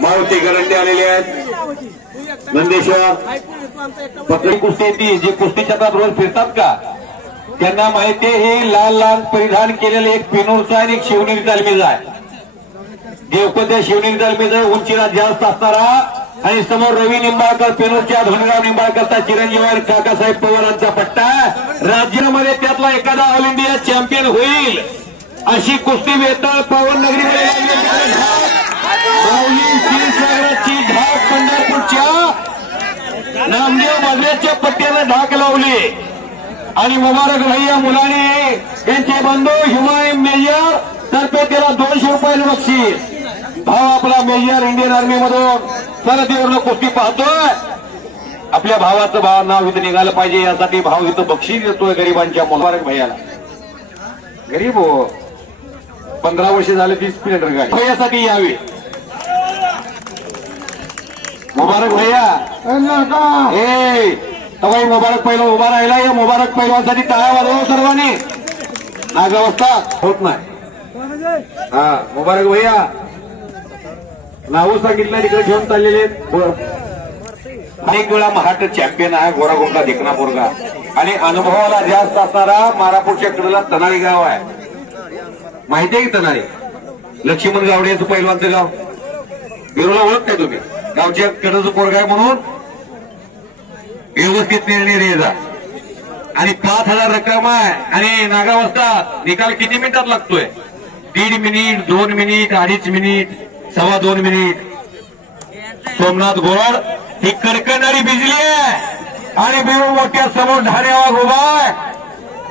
मारुती गरंडे आलेले आहेत नंदेश्वर पकडी कुस्ती ती जी कुस्तीच्या रोज फिरतात का त्यांना माहिती हे लाल लाल परिधान केलेलं एक पेनूरचा आणि एक शिवनेरी तालमीचा आहे देवकोत्या शिवनेरी तालमीचा आहे उंचीला जास्त असणारा आणि समोर रवी निंबाळकर पेनूरच्या धोनीराव निंबाळकरचा चिरंजीव आणि काकासाहेब पवारांचा पट्टा राज्यामध्ये त्यातला एखादा ऑल इंडिया चॅम्पियन होईल अशी कुस्ती वेताळ पावन नगरीमध्ये माऊली क्षीरसागराची ढाक पंढरपूरच्या नामदेव बाजऱ्याच्या पट्ट्यानं ढाक लावली आणि मुबारक भाई या मुलाने त्यांचे बंधू हुमायून मेजर तर्फे त्याला 200 रुपये बक्षीस. भाव आपला मेजर इंडियन आर्मी मधून सरहद्दीवरून कुस्ती पाहतोय. आपल्या भावाचं भाव नाव इथं निघालं पाहिजे यासाठी भाव इथं बक्षीस देतोय गरिबांच्या मुबारक भैयाला. गरीब हो 15 वर्ष झाले ती स्प्लेंडर गाडी भैयासाठी यावी. मुबारक भैया ए तवाई मुबारक पहिला उभा राहिला. या मुबारक पहिलवानसाठी टाळ्या वाजवा सर्वांनी. नागावस्था होत नाही. हा मुबारक भैया नावं सांगितलं तिकडे घेऊन चाललेले. अनेक वेळा महाराष्ट्र चॅम्पियन आहे. गोरागोंडा देखना पोरगा आणि अनुभवाला जास्त असणारा मारापूरच्या कडेला तनाळी गाव आहे. माहिती आहे की तनाळी लक्ष्मण गावडेचं पहिलवानचं गाव. बिरोला ओळखताय तुम्ही. गावच्या कडेचं पोरगा आहे म्हणून व्यवस्थित निर्णय द्यायचा. आणि 5,000 रक्कम आहे. आणि नागावस्था निकाल किती मिनिटात लागतोय? 1.5 minute, 2 minute, 2.5 minute, 2.25 minute. Somnath गोड ही कडकडणारी बिजली आहे आणि बिरू मोठ्या समोर ढाण्यावाग उभा आहे.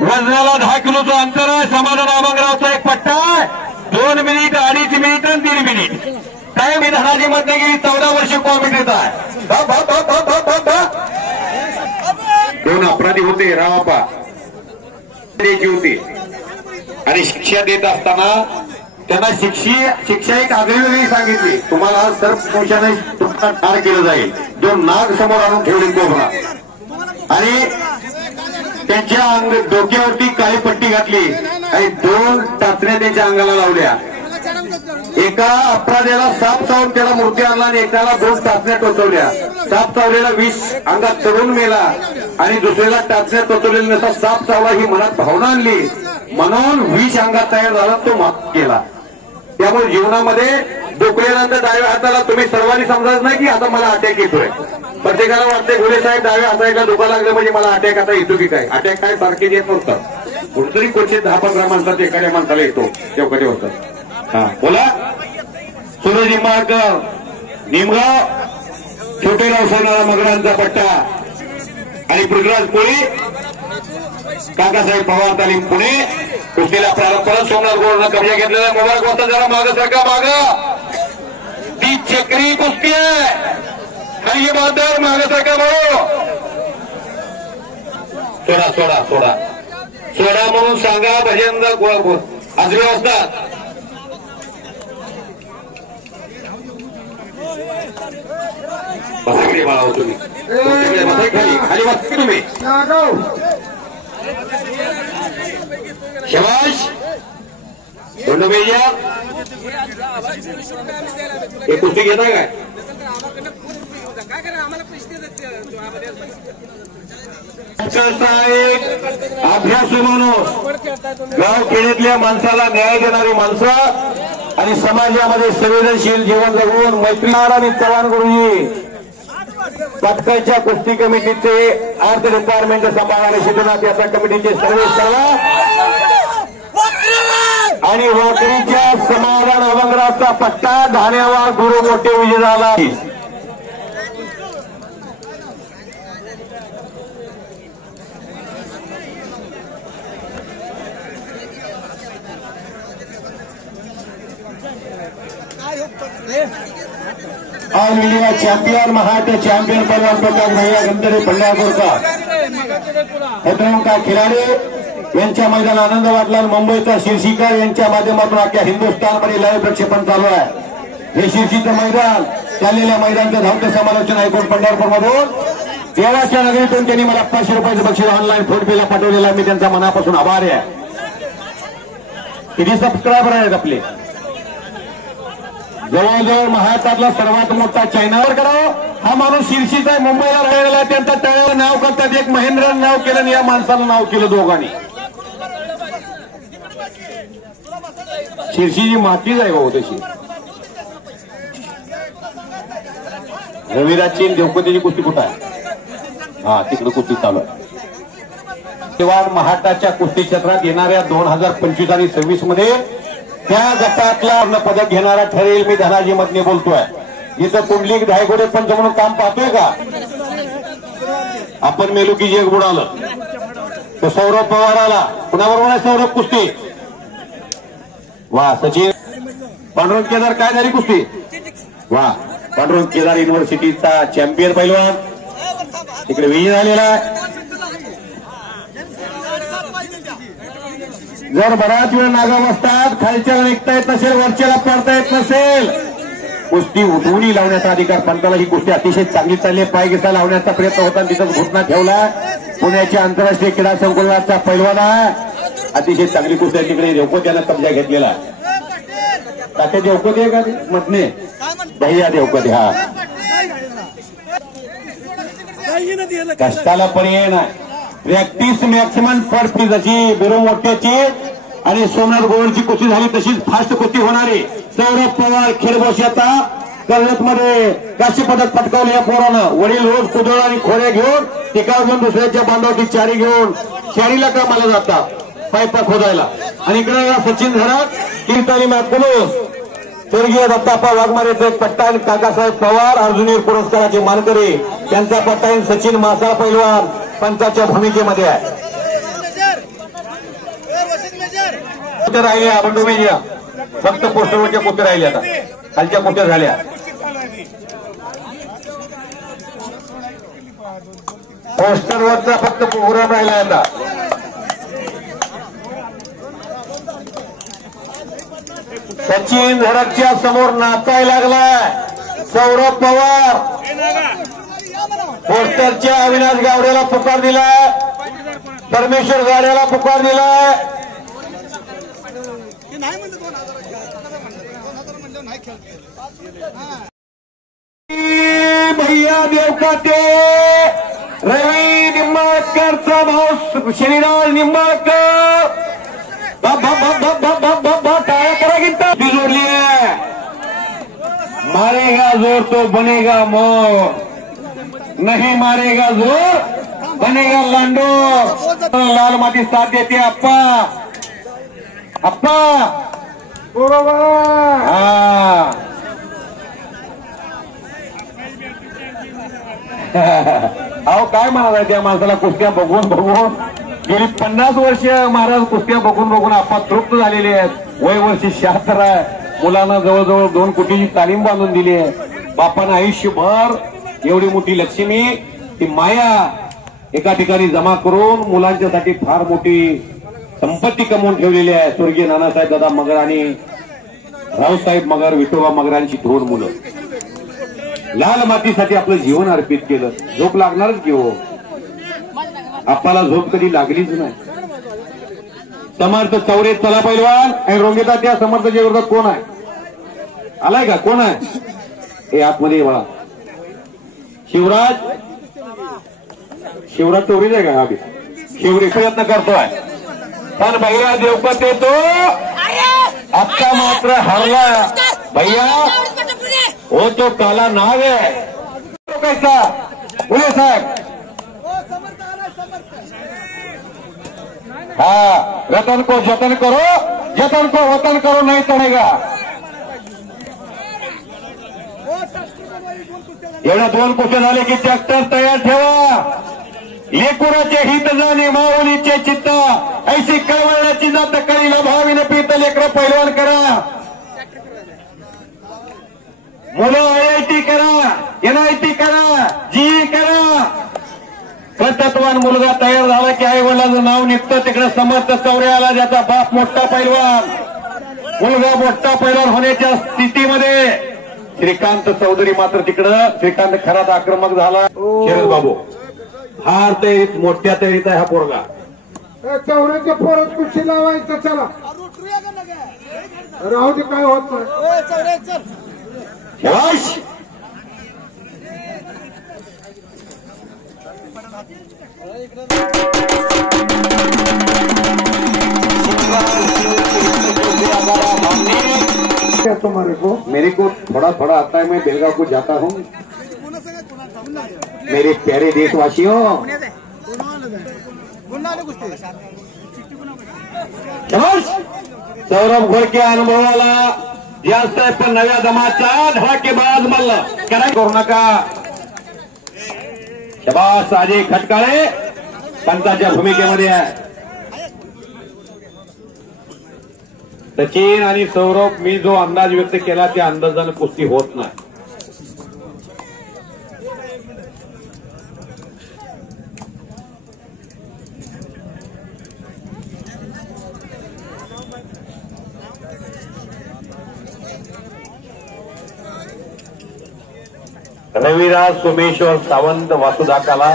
वजनाला 10 किलोचं अंतर आहे. समाधान आमंगरावचा एक पट्टा आहे. 2 मिनिट, 2.5 मिनिट आणि 1.5 मिनिट. टाइम ही धनाजी मध्ये गेली 14 वर्ष कॉमिटीत आहे. 2 अपराधी होते. रावापा द्यायची होती आणि शिक्षा देत असताना त्यांना शिक्षा एक आगळी सांगितली. तुम्हाला सर्पदोषाने तुम्हाला ठार केलं जाईल. 2 नाग समोर आणून ठेवली कोबरा आणि त्यांच्या डोक्यावरती काळी पट्टी घातली आणि 2 टाचण्या त्यांच्या अंगाला लावल्या. एका अपराध्याला साप चावून त्याला मूर्ती आणला आणि एकाला 2 टाचण्या टोचवल्या. साप चावलेला विष अंगात चढून मेला आणि दुसऱ्याला टाचण्या टोचवलेला नसा साप चावला ही मनात भावना आणली म्हणून विष अंगात तयार झाला. तो माफ केला. त्यामुळे जीवनामध्ये डोकल्यानंतर डाव्या हाताला तुम्ही सर्वांनी समजायचं नाही की आता मला अटॅक येतोय. प्रत्येकाला वाटते घोडे साहेब डाव्या हाताला धोका लागला म्हणजे मला अटॅक आता येतो की काय. अटॅक काय सारखे येत नव्हतं. कुठेतरी क्वचित 10-15 माणसात एखाद्या माणसाला येतो तेव्हा कधी होतं. हा बोला. सूरज निंबाळकर निमगाव, छोटेराव सोनारा मगरांचा पट्टा आणि पृथ्वीराज कोळी, काकासाहेब पवार तालीम पुणे. कुस्तीला आपल्याला परत सोमनाथ गोडनं कब्जा घेतलेला. मुबारक वाजता जरा मागं सरका. मागं ती चक्री कुस्ती आहे. नाही हे बांधर मागं सरका. भाऊ सोडा सोडा सोडा सोडा म्हणून सांगा. भजन आजरी वाजतात. बसाकडे बाळाव तुम्ही खाली खाली बसते तुम्ही. शबाश भैया हे कुस्ती घेता काय? अभ्यासू माणूस, गाव खेड्यातल्या माणसाला न्याय देणारी माणसं आणि समाजामध्ये संवेदनशील जीवन जगवून मैत्रीनाथ आणि चव्हाण गुरुजी पटकाच्या कुस्ती कमिटीचे अर्थ डिपार्टमेंट सांभाळणारे सिद्धनाथ यात्रा कमिटीचे सर्व आणि वाकरीच्या समाधान अभंगरावचा पट्टा धाण्यावर गुरु मोठे विजय झाला. All India champion Maharashtra champion पहलवान प्रकाश भैया गंधरे पंढरपूरकर का खिलाडी यांच्या मैदानात आनंद वाटला. मुंबईचा शिर्षीकर यांच्या माध्यमातून अख्ख्या हिंदुस्थानमध्ये लाईव्ह प्रक्षेपण चालू आहे. हे शिर्षीचं मैदान चाललेल्या मैदानाचं धावतं समालोचन ऐकून पंढरपूरमधून देवाच्या नगरीतून त्यांनी मला 500 रुपयाचं बक्षीस ऑनलाईन फोन पेला पाठवलेला. मी त्यांचा मनापासून आभारी आहे. किती सबस्क्रायबर आहेत आपले? जवळजवळ महाराष्ट्रातला सर्वात मोठा चॅनल करावं. हा माणूस शिर्षीचा आहे, मुंबईला राहिलेला. त्यांचा तळ्यावर नाव करतात. एक महेंद्रनं नाव केलं आणि या माणसाला नाव केलं दोघांनी. शिर्षीची मातीच आहे भाऊ तशी. रविराजची देवकोतीची कुस्ती कुठं आहे? हा तिकडे कुस्ती चालू आहे. दिवाण महाटाच्या कुस्ती क्षेत्रात येणाऱ्या 2025 आणि 26 मध्ये त्या गटातला पदक घेणारा ठरेल. मी धनाजी मधने बोलतोय. इथं कुंडलिक धायगोडे पंच म्हणून काम पाहतोय का आपण? मेलू की जग बुडालं. तो सौरभ पवार आला. कुणाबरोबर आहे सौरभ कुस्ती? वा सचिन. पांडुरंग केदार काय झाली कुस्ती? वा पांडुरंग केदार युनिव्हर्सिटीचा चॅम्पियन पैलवान तिकडे विजय झालेला आहे. जर बराच वेळ नागा बसतात, खालच्याला निघता येत नसेल, वरच्याला पडता येत नसेल, कुस्ती उठवणी लावण्याचा अधिकार पंताला. ही कुस्ती अतिशय चांगली चालली. पाय घिसा लावण्याचा प्रयत्न होता, तिथंच घुटना ठेवला. पुण्याच्या आंतरराष्ट्रीय क्रीडा संकुलाचा पैलवान आहे. अतिशय चांगली कुस्ती आहे. तिकडे देवकोत्यानं कब्जा घेतलेला. तात्या देवकोते आहे का मधने? भैया देवकोते. हा कष्टाला पर्याय नाही. प्रॅक्टिस मॅक्सिमम फॉर जशी बिरो मोठ्याची आणि सोमनाथ गोवरची कुस्ती झाली तशीच फास्ट कुस्ती होणारी. सौरभ पवार खेळबोशी आता कर्जत मध्ये काश्य पदक पटकावले या पोरानं. वडील रोज कुदळ आणि खोऱ्या घेऊन टिकावून दुसऱ्याच्या बांधावरती चारी घेऊन चारीला कामाला जातात पायपा खोदायला. आणि इकडे सचिन धरात तीन तालीम कुलोस स्वर्गीय दत्ताप्पा वाघमारेचा एक पट्टा आणि काकासाहेब पवार अर्जुनीर पुरस्काराचे मानकरी त्यांचा पट्टा सचिन मासा पैलवान पंचाच्या भूमिकेमध्ये आहे. राहिले बंडू मेजिया फक्त पोस्टरवरच्या कुठे राहिले. आता खालच्या कुठे झाल्या. पोस्टरवरचा फक्त प्रोग्राम राहिला आता. सचिन धडकच्या समोर नाचायला लागलाय सौरभ पवार. पोस्टरच्या अविनाश गावड्याला पुकार दिलाय. परमेश्वर गाड्याला पुकार दिलाय. भैया देवकाते रवी निंबाळकरचा भाऊ शनिराज निंबाळकर. टाळ्या करा गिंता जोडली आहे. मारेगा जोर तो बनेगा मोर, नहीं मारेगा जोर बनेगा लांडो. लाल माती साथ देते आप्पा. आप्पा बरोबर. हा अहो काय म्हणाला त्या माणसाला कुस्त्या बघून बघून गेली 50 वर्ष महाराज कुस्त्या बघून बघून आपण तृप्त झालेले आहेत. वय वर्ष 76 आहे. मुलांना जवळजवळ 2 कोटीची तालीम बांधून दिली आहे. बापानं आयुष्यभर एवढी मोठी लक्ष्मी ती माया एका ठिकाणी जमा करून मुलांच्यासाठी फार मोठी संपत्ती कमवून ठेवलेली आहे. स्वर्गीय नानासाहेब दादा मगर आणि रावसाहेब मगर विठोबा मगरांची 2 मुलं लाल मातीसाठी आपलं जीवन अर्पित केलं. झोप लागणारच की हो. आपल्याला झोप कधी लागलीच नाही. समर्थ चौरे चला पैलवान आणि रोंगेता त्या समर्थच्या विरोधात कोण आहे? आलाय का? कोण आहे? हे आतमध्ये बघा. शिवराज चौरीच आहे का? शिवरी प्रयत्न करतोय पण भैया देवपत येतो. आता मात्र हरला भैया. हो तो काला नाग है. तो कैसा बोले साहेब? हाँ रतन को जतन करो, जतन को वतन करो, नहीं चढ़ेगा. एवढ्या 2 कुस्त्या झाले की ट्रॅक्टर तयार ठेवा. लेकुराचे हित जाणे माऊलीचे चित्त, ऐशी कळवळण्याची जात कळीला भावीने पीत लेकर पैलवान करा. मुलं IIT करा, NIT करा, GE करा. कर्तृत्ववान मुलगा तयार झाला की आई वडिलांचं नाव निघतं. तिकडे समर्थ चौरे आला ज्याचा बाप मोठा पैलवान, मुलगा मोठा पैलवान होण्याच्या स्थितीमध्ये. श्रीकांत चौधरी मात्र तिकडं श्रीकांत खरात आक्रमक झाला. शरद बाबू हार तयारीत मोठ्या तयारीत आहे हा पोरगा. चौऱ्याच्या पोरात कुशी लावायचं. चला राहू दे काय होत नाही. तुम्हारे को मेरे को थोड़ा थोड़ा आता है. मैं बेलगांव को जाता हूँ. मेरे प्यारे देशवासियों सौरभ घोडके अनुभवाला जास्त आहे, पण नव्या दमाचा धडाकेबाज मल्ल काय करू नका. शबास अजय खटकाळे पंचाच्या भूमिकेमध्ये आहे. सचिन आणि सौरभ, मी जो अंदाज व्यक्त केला त्या अंदाजाने कुस्ती होत नाही. रविराज सोमेश्वर सावंत वासुदाकाला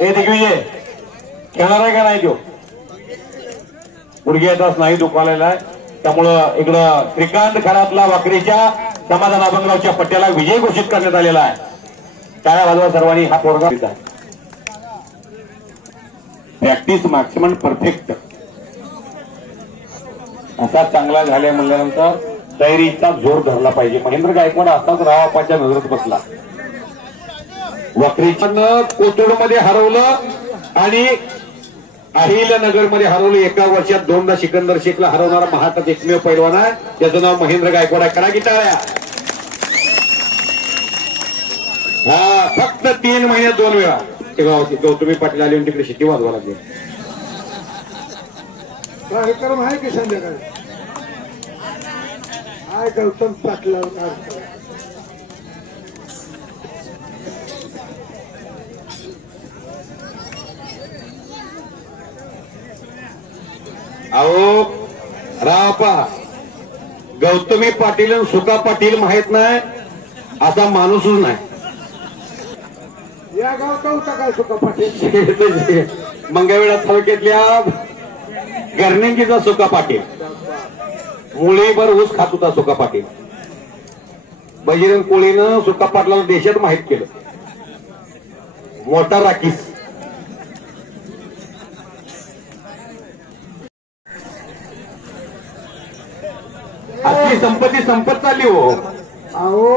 हे दिग्विजय खेळणार आहे का नाही तो गुडघ्याचा स्नायू दुखावलेला आहे. त्यामुळं इकडं श्रीकांत खरातला वाकरीच्या समाधान अभंगरावच्या पट्ट्याला विजय घोषित करण्यात आलेला आहे. टाळ्या वाजवा सर्वांनी. हा पोरगा प्रॅक्टिस मॅक्सिमम परफेक्ट असा चांगला झाल्या म्हणल्यानंतर तयारीचा जोर धरला पाहिजे. महेंद्र गायकवाड असाच रावापाच्या नजरेत बसला. वक्रीच्या कोथरूडमध्ये हरवलं आणि अहिल्यानगरमध्ये हरवलं. एका वर्षात दोनदा सिकंदर शेखला हरवणारा महाराष्ट्रात एकमेव पैलवान आहे. त्याचं नाव महेंद्र गायकवाड आहे. करा की टाळ्या. हा फक्त 3 महिन्यात 2 वेळा गौतमी पाटील आले तिकडे शिट्टी वाजवा लागली. कार्यक्रम आहे की संध्याकाळी आहे गौतम पाटील. अहो रापा गौतमी पाटील आणि सुका पाटील माहित नाही असा माणूसच नाही. या गावचा होता काय सुका पाटील? मंगळवेढा तालुक्यातल्या गर्णिंगीचा सुका पाटील. मुळीभर ऊस खात होता सुका पाटील. बजरंग कोळीनं सुका पाटलाला देशात माहित केलं. मोठा राखीस. आपली संपत्ती संपत चालली हो. अहो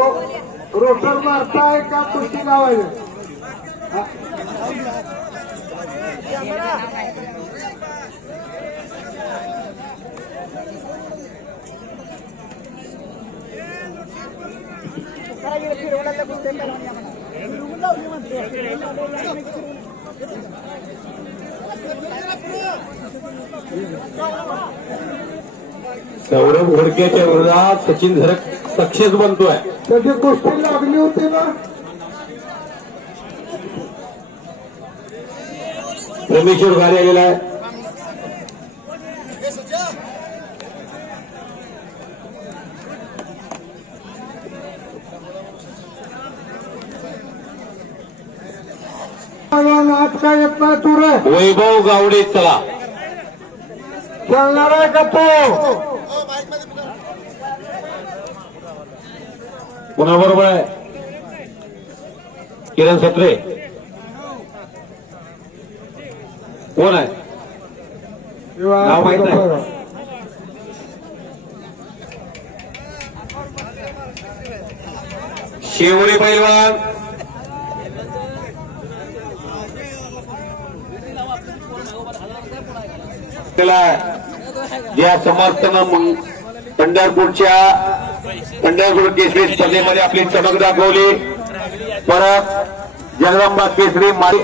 रोटर मारताय का कुस्ती लावायला? सौरभ घोडकेच्या विरोधात सचिन झरक सक्सेस बनतोय. त्याची कुस्ती लागली होती ना. रमेश्वर गाडी आलेला आहे. आज काय येत नाही तू रे. वैभव गावडे चला खेळणार आहे का तो? पुन्हा बरोबर आहे. किरण सत्रे कोण आहे नाव माहित नाही. शेवरे पैलवान ज्या समर्थनं पंढरपूर केसरी स्पर्धेमध्ये आपली चमक दाखवली. परत जगदंबा केसरी माळी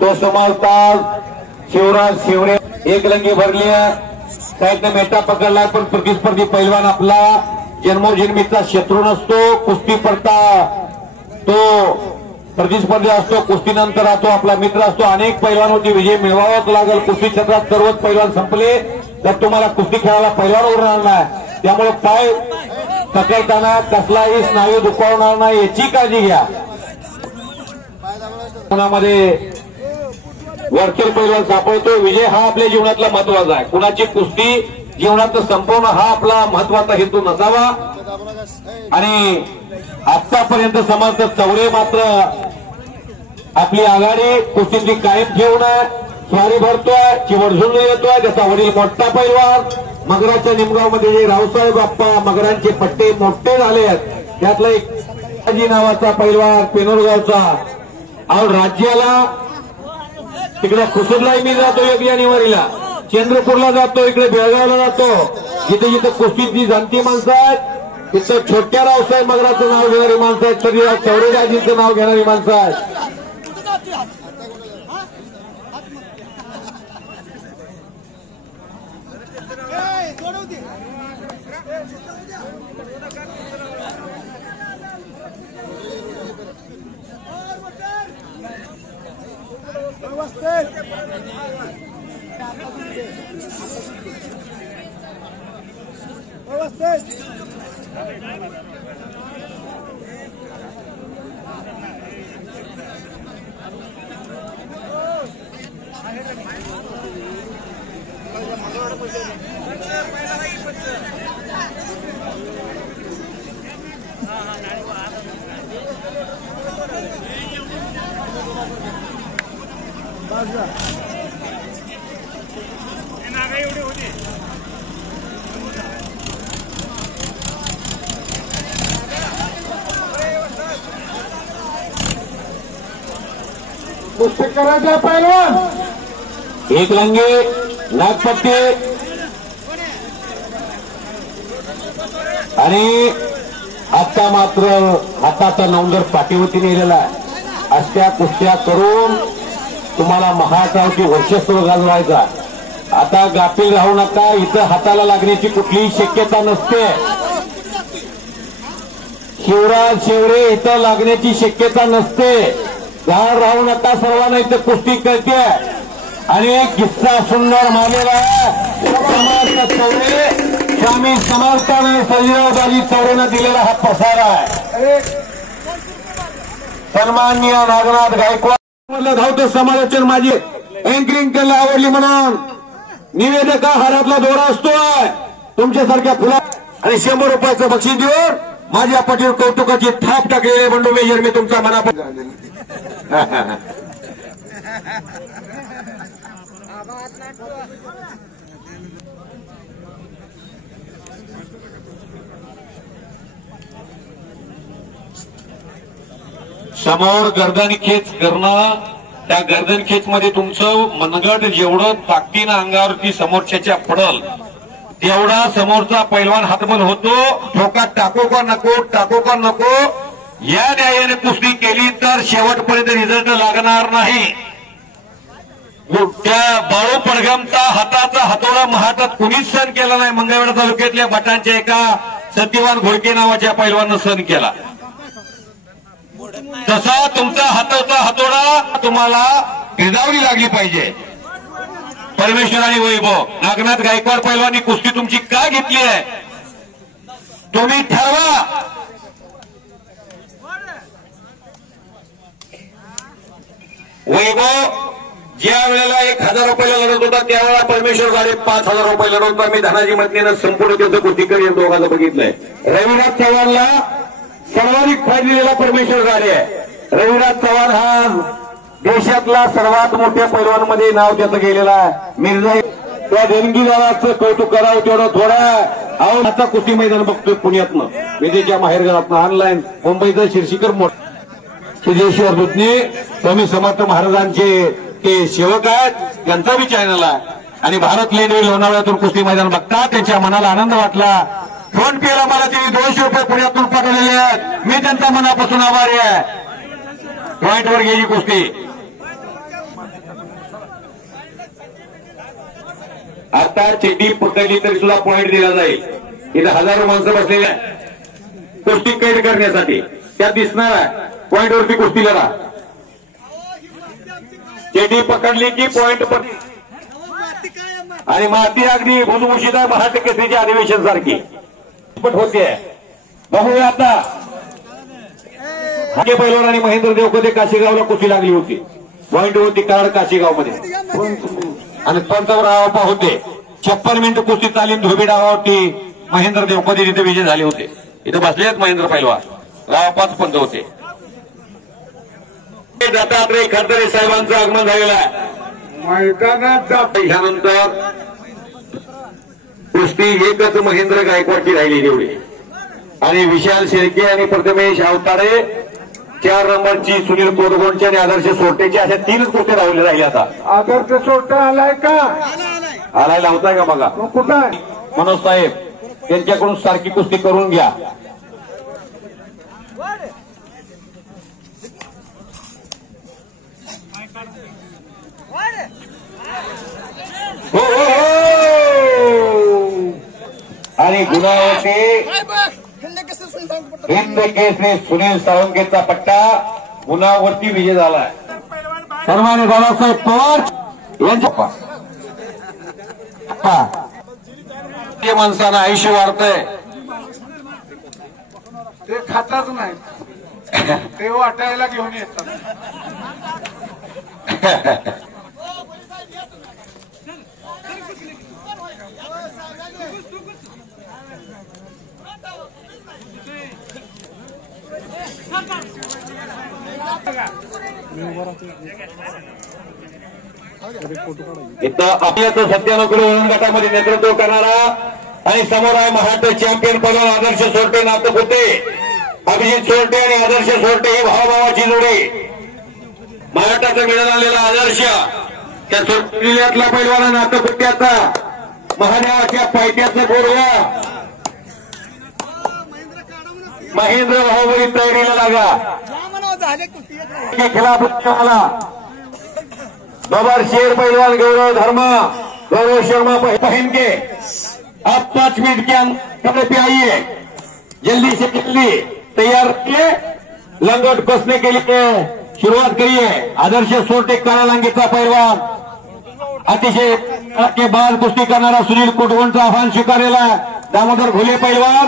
तो समर्थात शिवराज शिवरे एक लंगी भरली. साहित्य मेटा पकडला पण प्रतिस्पर्धी पैलवान आपला जन्मोजन्मीचा शत्रू नसतो. कुस्ती पडता तो प्रतिस्पर्धी असतो. कुस्तीनंतर तो आपला मित्र असतो. अनेक पैलवानवरती विजय मिळवावाच लागेल. कुस्ती क्षेत्रात सर्वच पैलवान संपले तर तुम्हाला कुस्ती खेळायला पैलवान उरणार नाही. त्यामुळे पाय पकडताना कसलाही स्नायू दुखावणार नाही याची काळजी घ्या. मध्ये वरचढ पैलवान सापडतो. विजय हा आपल्या जीवनातला महत्वाचा आहे. कुणाची कुस्ती जीवनात संपवणं हा आपला महत्वाचा हेतू नसावा. आणि आतापर्यंत समर्थ चौरे मात्र आपली आघाडी कुस्तीतली कायम ठेवून स्वारी भरतोय, चिवडझुंड येतोय. त्याचा वडील मोठा पैलवान मगराच्या निमगावमध्ये जे रावसाहेब बाप्पा मगरांचे पट्टे मोठे झाले आहेत त्यातला एक नावाचा पैलवान पेनोरगावचा. और राज्याला तिकडे खुसरलाही मी जातो 1 जानेवारीला, चंद्रपूरला जातो, इकडे बेळगावला जातो. जिथे जिथे कुस्तीची जाणती माणसं आहेत तिथं छोट्या रावसाहेब मगराचं नाव घेणारी माणसं आहेत, तरी चौरेदाजींचं नाव घेणारी माणसं आहेत. कुस्ती करायचा पैलवान एक लंगे नागपट्टी आणि आता मात्र हाताचा नवंदर पाठीवरती नेलेला आहे. अशा कुस्त्या करून तुम्हाला महाचावची वर्चस्व गाजवायचा. आता गाफील राहू नका. इथं हाताला लागण्याची कुठलीही शक्यता नसते. शिवराज शेवरे इथं लागण्याची शक्यता नसते. गार राहू नका. सर्वांना इथं कुस्ती करते आणि एक किस्सा सुंदर मानलेला आहे. समर्थ चौरे स्वामी समर्थाने सजीवबाजी चौरेनं दिलेला हा प्रसार आहे. सन्माननीय नागनाथ गायकवाड धावतो समालोचन माझी अँकरिंग त्याला आवडली म्हणून निवेदका हारातला दोरा असतोय तुमच्यासारख्या फुला आणि 100 रुपयाचं बक्षीस देऊन माझ्या पाठीवर कौतुकाची थाप टाकलेले बंडू मेजर मी तुमचा मनापासून समोर गर्दन खेच करणं. त्या गर्दन खेच मध्ये तुमचं मनगट जेवढं ताकदीनं अंगावरती समोरच्याच्या पडल तेवढा समोरचा पैलवान हातबल होतो. ठोकात टाको का नको, टाको का नको या न्यायाने कुस्ती केली तर शेवटपर्यंत रिझल्ट लागणार नाही. त्या बाळू पडघमचा हाताचा हातोडा महाटात कुणीच सहन केला नाही. मंगळवेढा तालुक्यातल्या भटांच्या एका सत्यवान घोडके नावाच्या पैलवानं सहन केला. तसा तुमचा हाताचा हातोडा तुम्हाला गिरदावली लागली पाहिजे. परमेश्वर आणि वैभव नागनाथ गायकवाड पैलवानी कुस्ती तुमची का घेतली आहे तुम्ही ठरवा. वैभव ज्या वेळेला 1000 रुपयाला लढत होता त्यावेळेला परमेश्वर गाडे 5000 रुपये लढत होता. मी धनाजी मतनेनं संपूर्ण त्याचं कुस्ती करिअर दोघांचं बघितलंय. रविराज चव्हाणला सर्वाधिक फायदा दिलेला परमेश्वर गाडे आहे. रविराज चव्हाण हा देशातला सर्वात मोठ्या पैलवानमध्ये नाव त्याचं गेलेलं आहे. मिर्झा त्या देणगीदाराचं कौतुक करावं तेवढं थोडा आता कुस्ती मैदान बघतोय पुण्यातनं विजेच्या माहेरघरातनं ऑनलाईन मुंबईचं शिर्षीकर सिद्धेश्वर दुधनी स्वामी समर्थ महाराजांचे ते सेवक आहेत. त्यांचा बी चॅनल आहे आणि भारत लेंडवे लोणावळ्यातून कुस्ती मैदान बघता त्यांच्या मनाला आनंद वाटला. फोन पेला मला ते 200 रुपये पुण्यातून पाठवलेले आहेत. मी त्यांचा मनापासून आभारी आहे. पॉइंटवर गेली कुस्ती. आता चेटी पकडली तरी सुद्धा पॉइंट दिला जाईल. इथे हजारो माणसं बसलेली आहे कुस्ती कैद करण्यासाठी. त्यात दिसणार आहे पॉइंटवरती कुस्ती लढा. चेटी पकडली की पॉइंट आणि माती अगदी भुसभुशीत आहे. महाराष्ट्र केसरीच्या अधिवेशन सारखी होते. बघूया आता हाके पैलवान आणि महेंद्र देवकते काशीगावला कुस्ती लागली होती. पॉइंट होती कराड काशीगाव मध्ये आणि पंचावर आवापा होते. 56 मिनिटं कुस्ती तालीम धोबी डावावरती महेंद्र देवपदी तिथे विजय झाले होते. इथे बसले आहेत महेंद्र पैलवान. रावापाच पंच होते. दत्तात्रय खडतरे साहेबांचं आगमन झालेलं आहे मैदानात. ह्यानंतर कुस्ती एकच महेंद्र गायकवाडची राहिली तेवढी आणि विशाल शेळके आणि प्रथमेश अवतारे 4 नंबरची सुनील कोरगोंडची आणि आदर्श सोरटेची अशा 3च कुस्ती राहिली राहिले. आता आदर्श सोडता आलाय का? आलाय लावताय का बघा. कुठं आहे मनोज साहेब त्यांच्याकडून सारखी कुस्ती करून घ्या. हो हो आणि गुणावरती हिंद केसरी सुनील साळुंकेचा पट्टा गुणावरती विजय झालाय. सन्मान्य बाळासाहेब पवार यांच्या माणसानं आयुष्य वाढतंय. ते खातात नाही ते वाटायला घेऊन येतात. इथं आपल्याच सत्यानुकूल वळण गटामध्ये नेतृत्व करणारा आणि समोर आहे महाराष्ट्र चॅम्पियन पदर आदर्श सोरटे नातपुते. अभिजित सोरटे आणि आदर्श सोरटे ही भावाभावाची जोडी. महाराष्ट्राचं मिळून आलेला आदर्श त्या सोरटे जिल्ह्यातला पैलवान नातपुत्याचा महादेवाच्या पायथ्याचं गोरवा महेंद्र भाऊबळी तयारीला लागा. खिलाफला बाबर शेर पैलवान गौरव धर्मा गौरव शर्मा पहन के आप 5 मिनट के अंदर पे आइए. जल्दी से जल्दी तैयार रखिए. लंगोट कसने के लिए शुरुआत करिए. आदर्श सोरटे काळालांगीचा पैलवान अतिशय के बाद कुस्ती करणारा सुनील कोटगोंडचं आव्हान स्वीकारलेला दामोदर घोले पैलवान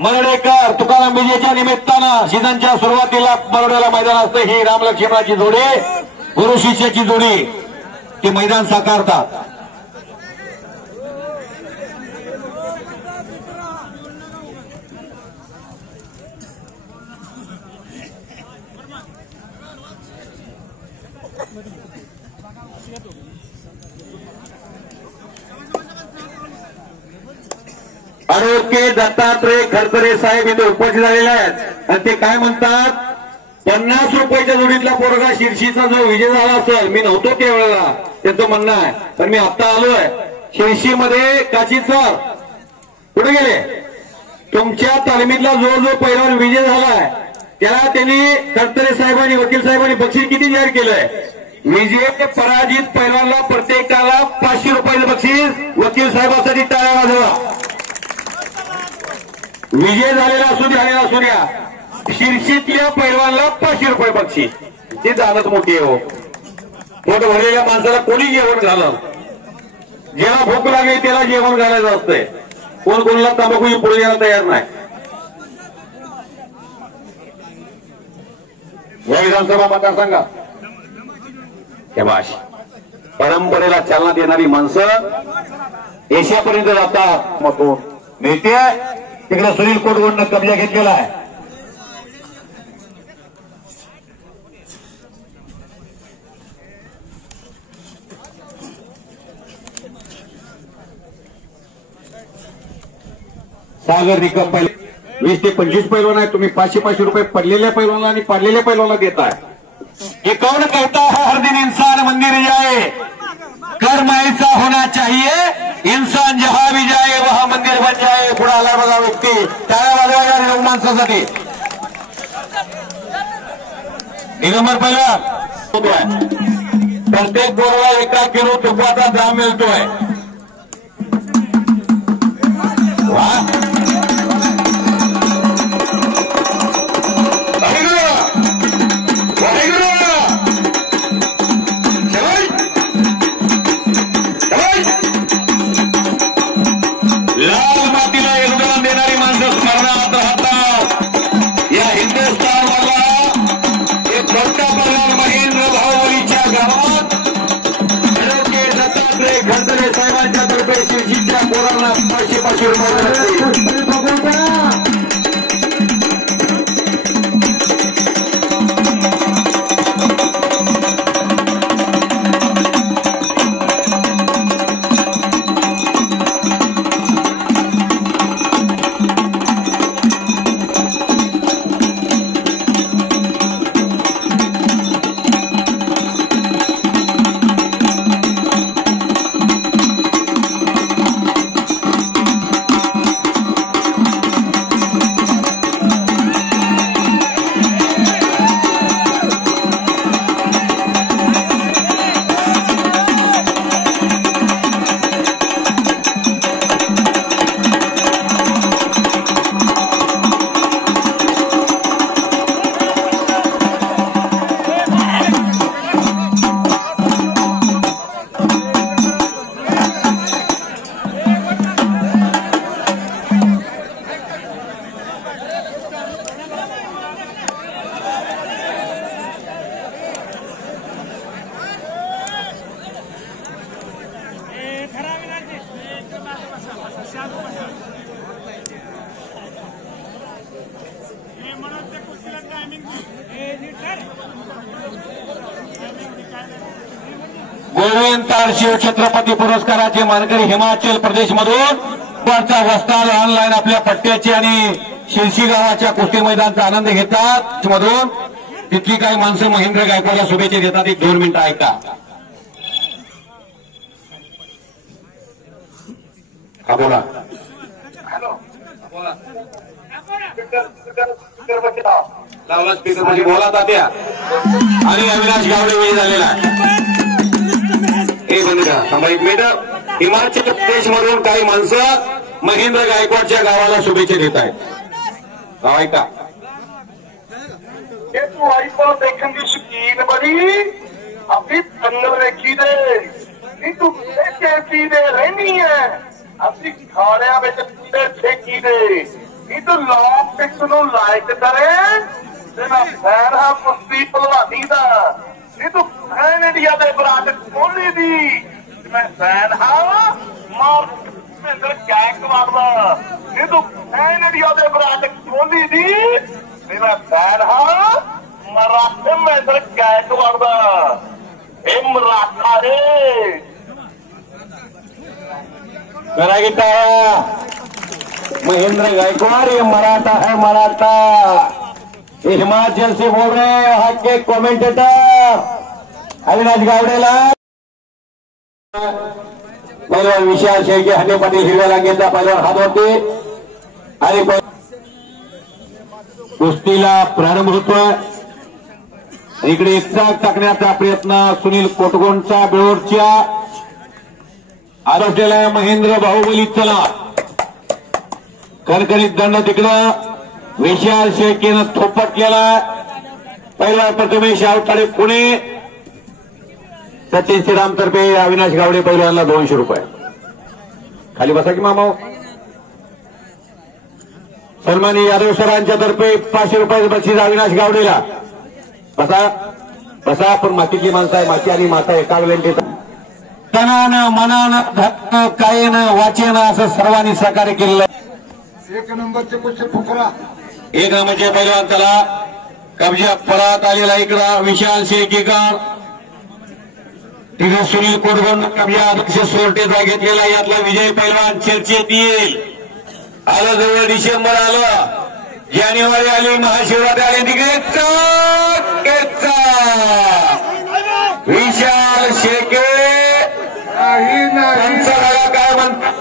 मरडेकर तुकाराम विजयच्या निमित्तानं सीझनच्या सुरुवातीला बरोड्याला मैदान असतं. ही रामलक्ष्मणाची जोडी गुरु शिष्याची जोडी ते मैदान साकारतात. आरोग्य दत्तात्रय खडतरे साहेब इथे उपस्थित झालेले आहेत आणि ते काय म्हणतात 50 रुपयाच्या जोडीतला पोरगा शिर्षीचा जो विजय झाला असेल मी नव्हतो त्यावेळेला त्यांचं म्हणणं आहे पण मी आता आलोय. शिर्षीमध्ये काशी सर कुठे गेले? तुमच्या तालमीतला जो पैलवान विजय झालाय त्याला त्यांनी खडतरे साहेबांनी वकील साहेबांनी बक्षीस किती जाहीर केलंय? विजय पराजित पैलवानला प्रत्येकाला 500 रुपयाचं बक्षीस. वकील साहेबांसाठी टाळ्या वाजवा. विजय झालेला असू द्या झालेला असू द्या शिर्षीतल्या पैलवानला 500 रुपये बक्षीस. ते जाणच मोठी आहे हो. पोट भरलेल्या माणसाला कोणी जेवण घालं. ज्याला भूक लागेल त्याला जेवण घालायचं असतंय. कोण कोणाला तंबाखू पुढे यायला तयार नाही. या विधानसभा मतदारसंघात हे भाष परंपरेला चालना देणारी माणसं एशियापर्यंत जातात. मग तो नेते तिकडे सुनील कोटगोंडनं कब्जा घेतलेला आहे. सागर निकम पहिले 20 ते 25 पैलवान आहे. तुम्ही 500 रुपये पडलेल्या पैलवानला आणि पाडलेल्या पैलवानला देताय. ये कौन कहता है हर दिन इंसान मंदिर जाए कर्म ऐसा होना चाहिए इंसान जहां भी जाए वहां मंदिर बन जाए. पुढे आला बघा व्यक्ती टाळ्या वाजवायला लोक माणसासाठी. दिगंबर पैलवान प्रत्येक गोरवा 1 किलो तुपाचा दाम मिळतोय. लाल मातीला योगदान देणारी माणसं स्मरणात राहतात. या हिंदुस्थानमधला एक मोठा पैलवान महेंद्र भाऊ 500 रुपये गोविंद तारशिव छत्रपती पुरस्काराचे मानकरी हिमाचल प्रदेश मधून वरचा वस्ताद ऑनलाईन आपल्या पट्ट्याची आणि शिरशी गावाच्या कुस्ती मैदानाचा आनंद घेतात मधून तिथली काही माणसं महेंद्र गायकवाडला शुभेच्छा देतात. 1-2 मिनिटं ऐका. हा बोला. लावला स्पीकर मध्ये बोला तात्या. आणि अविनाश गावडे विजयी झालेला हे बंद करा. थांबा 1 मिनिट. हिमाचल प्रदेश मधून काही माणसं महेंद्र गायकवाडच्या गावाला शुभेच्छा देत आहेत. गाव ऐका. तू आईपा देखण की शकीन बड़ी अपनी दंगल देखी दे नी तू देखी दे रहनी है अपनी खाड़िया में ठेकी दे नी तू लॉन्ग पिक्स नू लाइक करे तेरा फैन है कुश्ती पहलवानी दा नी तू फैन इंडिया दे विराट कोहली दी मैं फैन हाँ मार महेंद्र गायकवाड़ दा नी तू फैन इंडिया दे विराट कोहली दी मेरा फैन हाँ मराठे महेंद्र गायकवाड़ दा हे मराठा रे करा की टाळ्या. महेंद्र गायकवाड़ ये मराठा है मराठा. ये हिमाचल से बोल रहे हैं वहां के कमेंटेटर अविनाश गावडेला. पहिलवान विशाल शेळके हने पाटील हिरव्या लांगेचा पहिलवान हात होते आणि कुस्तीला प्रारंभ होतोय. इकडे चाक टाकण्याचा प्रयत्न सुनील कोटगोंडचा बेळूरच्या आरोग्याला महेंद्र बाहुबली चला करकरीत दंड तिकडं विशाल शेळकेनं थोपटलेला. पहिला प्रथमेश आवताडे पुणे. सचिन श्रीराम तर्फे अविनाश गावडे पहिलवानला 200 रुपये. खाली बसा की मामा. सन्मानी यादव सरांच्या तर्फे 500 रुपये बक्षीस अविनाश गावडेला. बसा बसा. पण मातीची माणसं आहे. माती आणि माता एका वेळेला तनानं मनानं धक्क कायेनं वाचेनं असं सर्वांनी सहकार्य केलेलं. 1 नंबरचे पुष्प फुकरा 1 नंबरचे पहिलवान त्याला कब्जा परत आलेला. इकडं विशाल शेळकेकर तिथे सुनील कोटगोंड कब्जा अध्यक्ष सोरटेचा घेतलेला. यातला विजय पहिलवान चर्चेत येईल. आलं जवळ डिसेंबर आलं. जानेवारी आली. महाशिवरात्री आली. तिकडे विशाल शेळके त्यांचा बघा काय म्हणतात.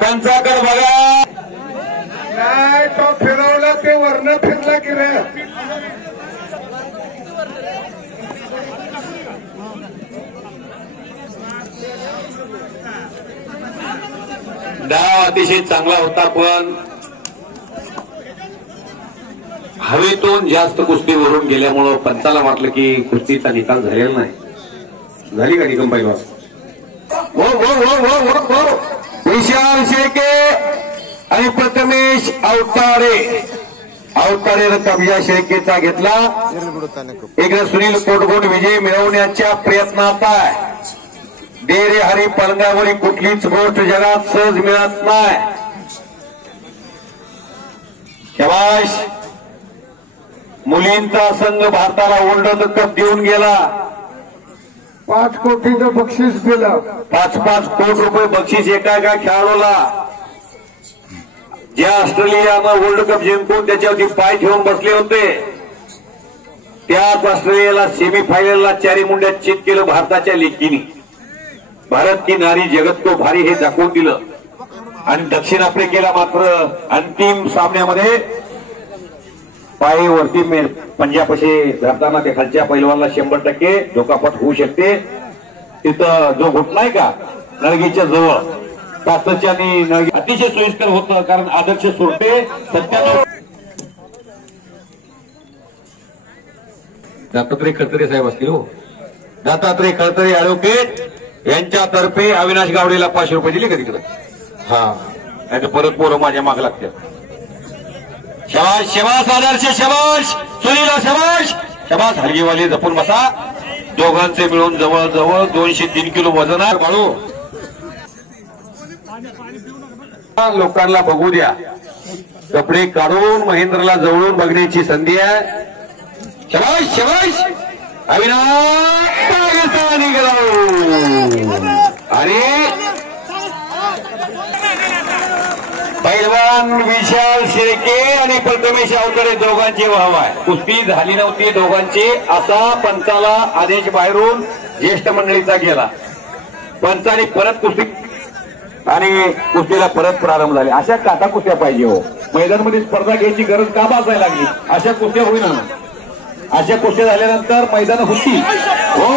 त्यांच्याकडे बघा. नाही तो फिरवला ते वर्ण फिरला की रे. डाव अतिशय चांगला होता पण हवेतून जास्त कुस्ती वरून गेल्यामुळं पंचाला वाटलं की कुस्तीचा निकाल झालेला नाही. झाली का निकम पहिला. विशाल शेळके आणि प्रथमेश अवतारे. अवतारेनं कब्जा शेळकेचा घेतला. इकडे सुनील कोटगोंड विजय मिळवण्याच्या प्रयत्नात आहे. डेरे हरी पलंगावरील कुठलीच गोष्ट जगात सहज मिळत नाही. शाबाश. मुलींचा संघ भारताला वर्ल्ड कप देऊन गेला. 5 कोटीचं बक्षीस दिलं. 5-5 कोटी रुपये बक्षीस एका एका खेळाडूला. ज्या ऑस्ट्रेलियानं वर्ल्ड कप जिंकून त्याच्यावरती पाय ठेवून बसले होते त्याच ऑस्ट्रेलियाला सेमीफायनलला 4 मुंड्यात चित केलं भारताच्या लेकीने. भारत की नारी जगत को भारी हे दाखवून दिलं. आणि दक्षिण आफ्रिकेला मात्र अंतिम सामन्यामध्ये पायवरती पंजाबशी धरताना त्या खालच्या पैलवानला 100% धोकापट होऊ शकते. तिथं जो घुटलाय का नळगीच्या जवळ काचच्या आणि नळगी अतिशय सोयीस्कर होतं कारण आदर्श सुरते 97 दत्तात्रय खळतरे साहेब असतील. हो दत्तात्रय खळतरे ऍडव्होकेट यांच्यातर्फे अविनाश गावडेला 500 रुपये दिले का तिकडं. हा नाही तर परत पोरं माझ्या माग लागतात. शबाश शबाश आदर्श शबाश सुनीला शबाश शबाश. हलगीवाली जपून बसा. दोघांचे मिळून जवळजवळ 203 किलो वजन आहे. बाळू लोकांना बघू द्या. कपडे काढून महेंद्रला जवळून बघण्याची संधी आहे. शबाश शबाश. अविनाश आणि पैलवान विशाल शेळके आणि प्रथमेश अवतडे दोघांची वाहवा आहे. कुस्ती झाली नव्हती दोघांची असा पंचाला आदेश बाहेरून ज्येष्ठ मंडळीचा गेला. पंचाने परत कुस्ती आणि कुस्तीला परत प्रारंभ झाले. अशा काटा कुस्त्या पाहिजे. हो मैदानामध्ये स्पर्धा घ्यायची गरज का भासायला लागली. अशा कुस्त्या होईना. अशा कुस्त्या झाल्यानंतर मैदान होती. हो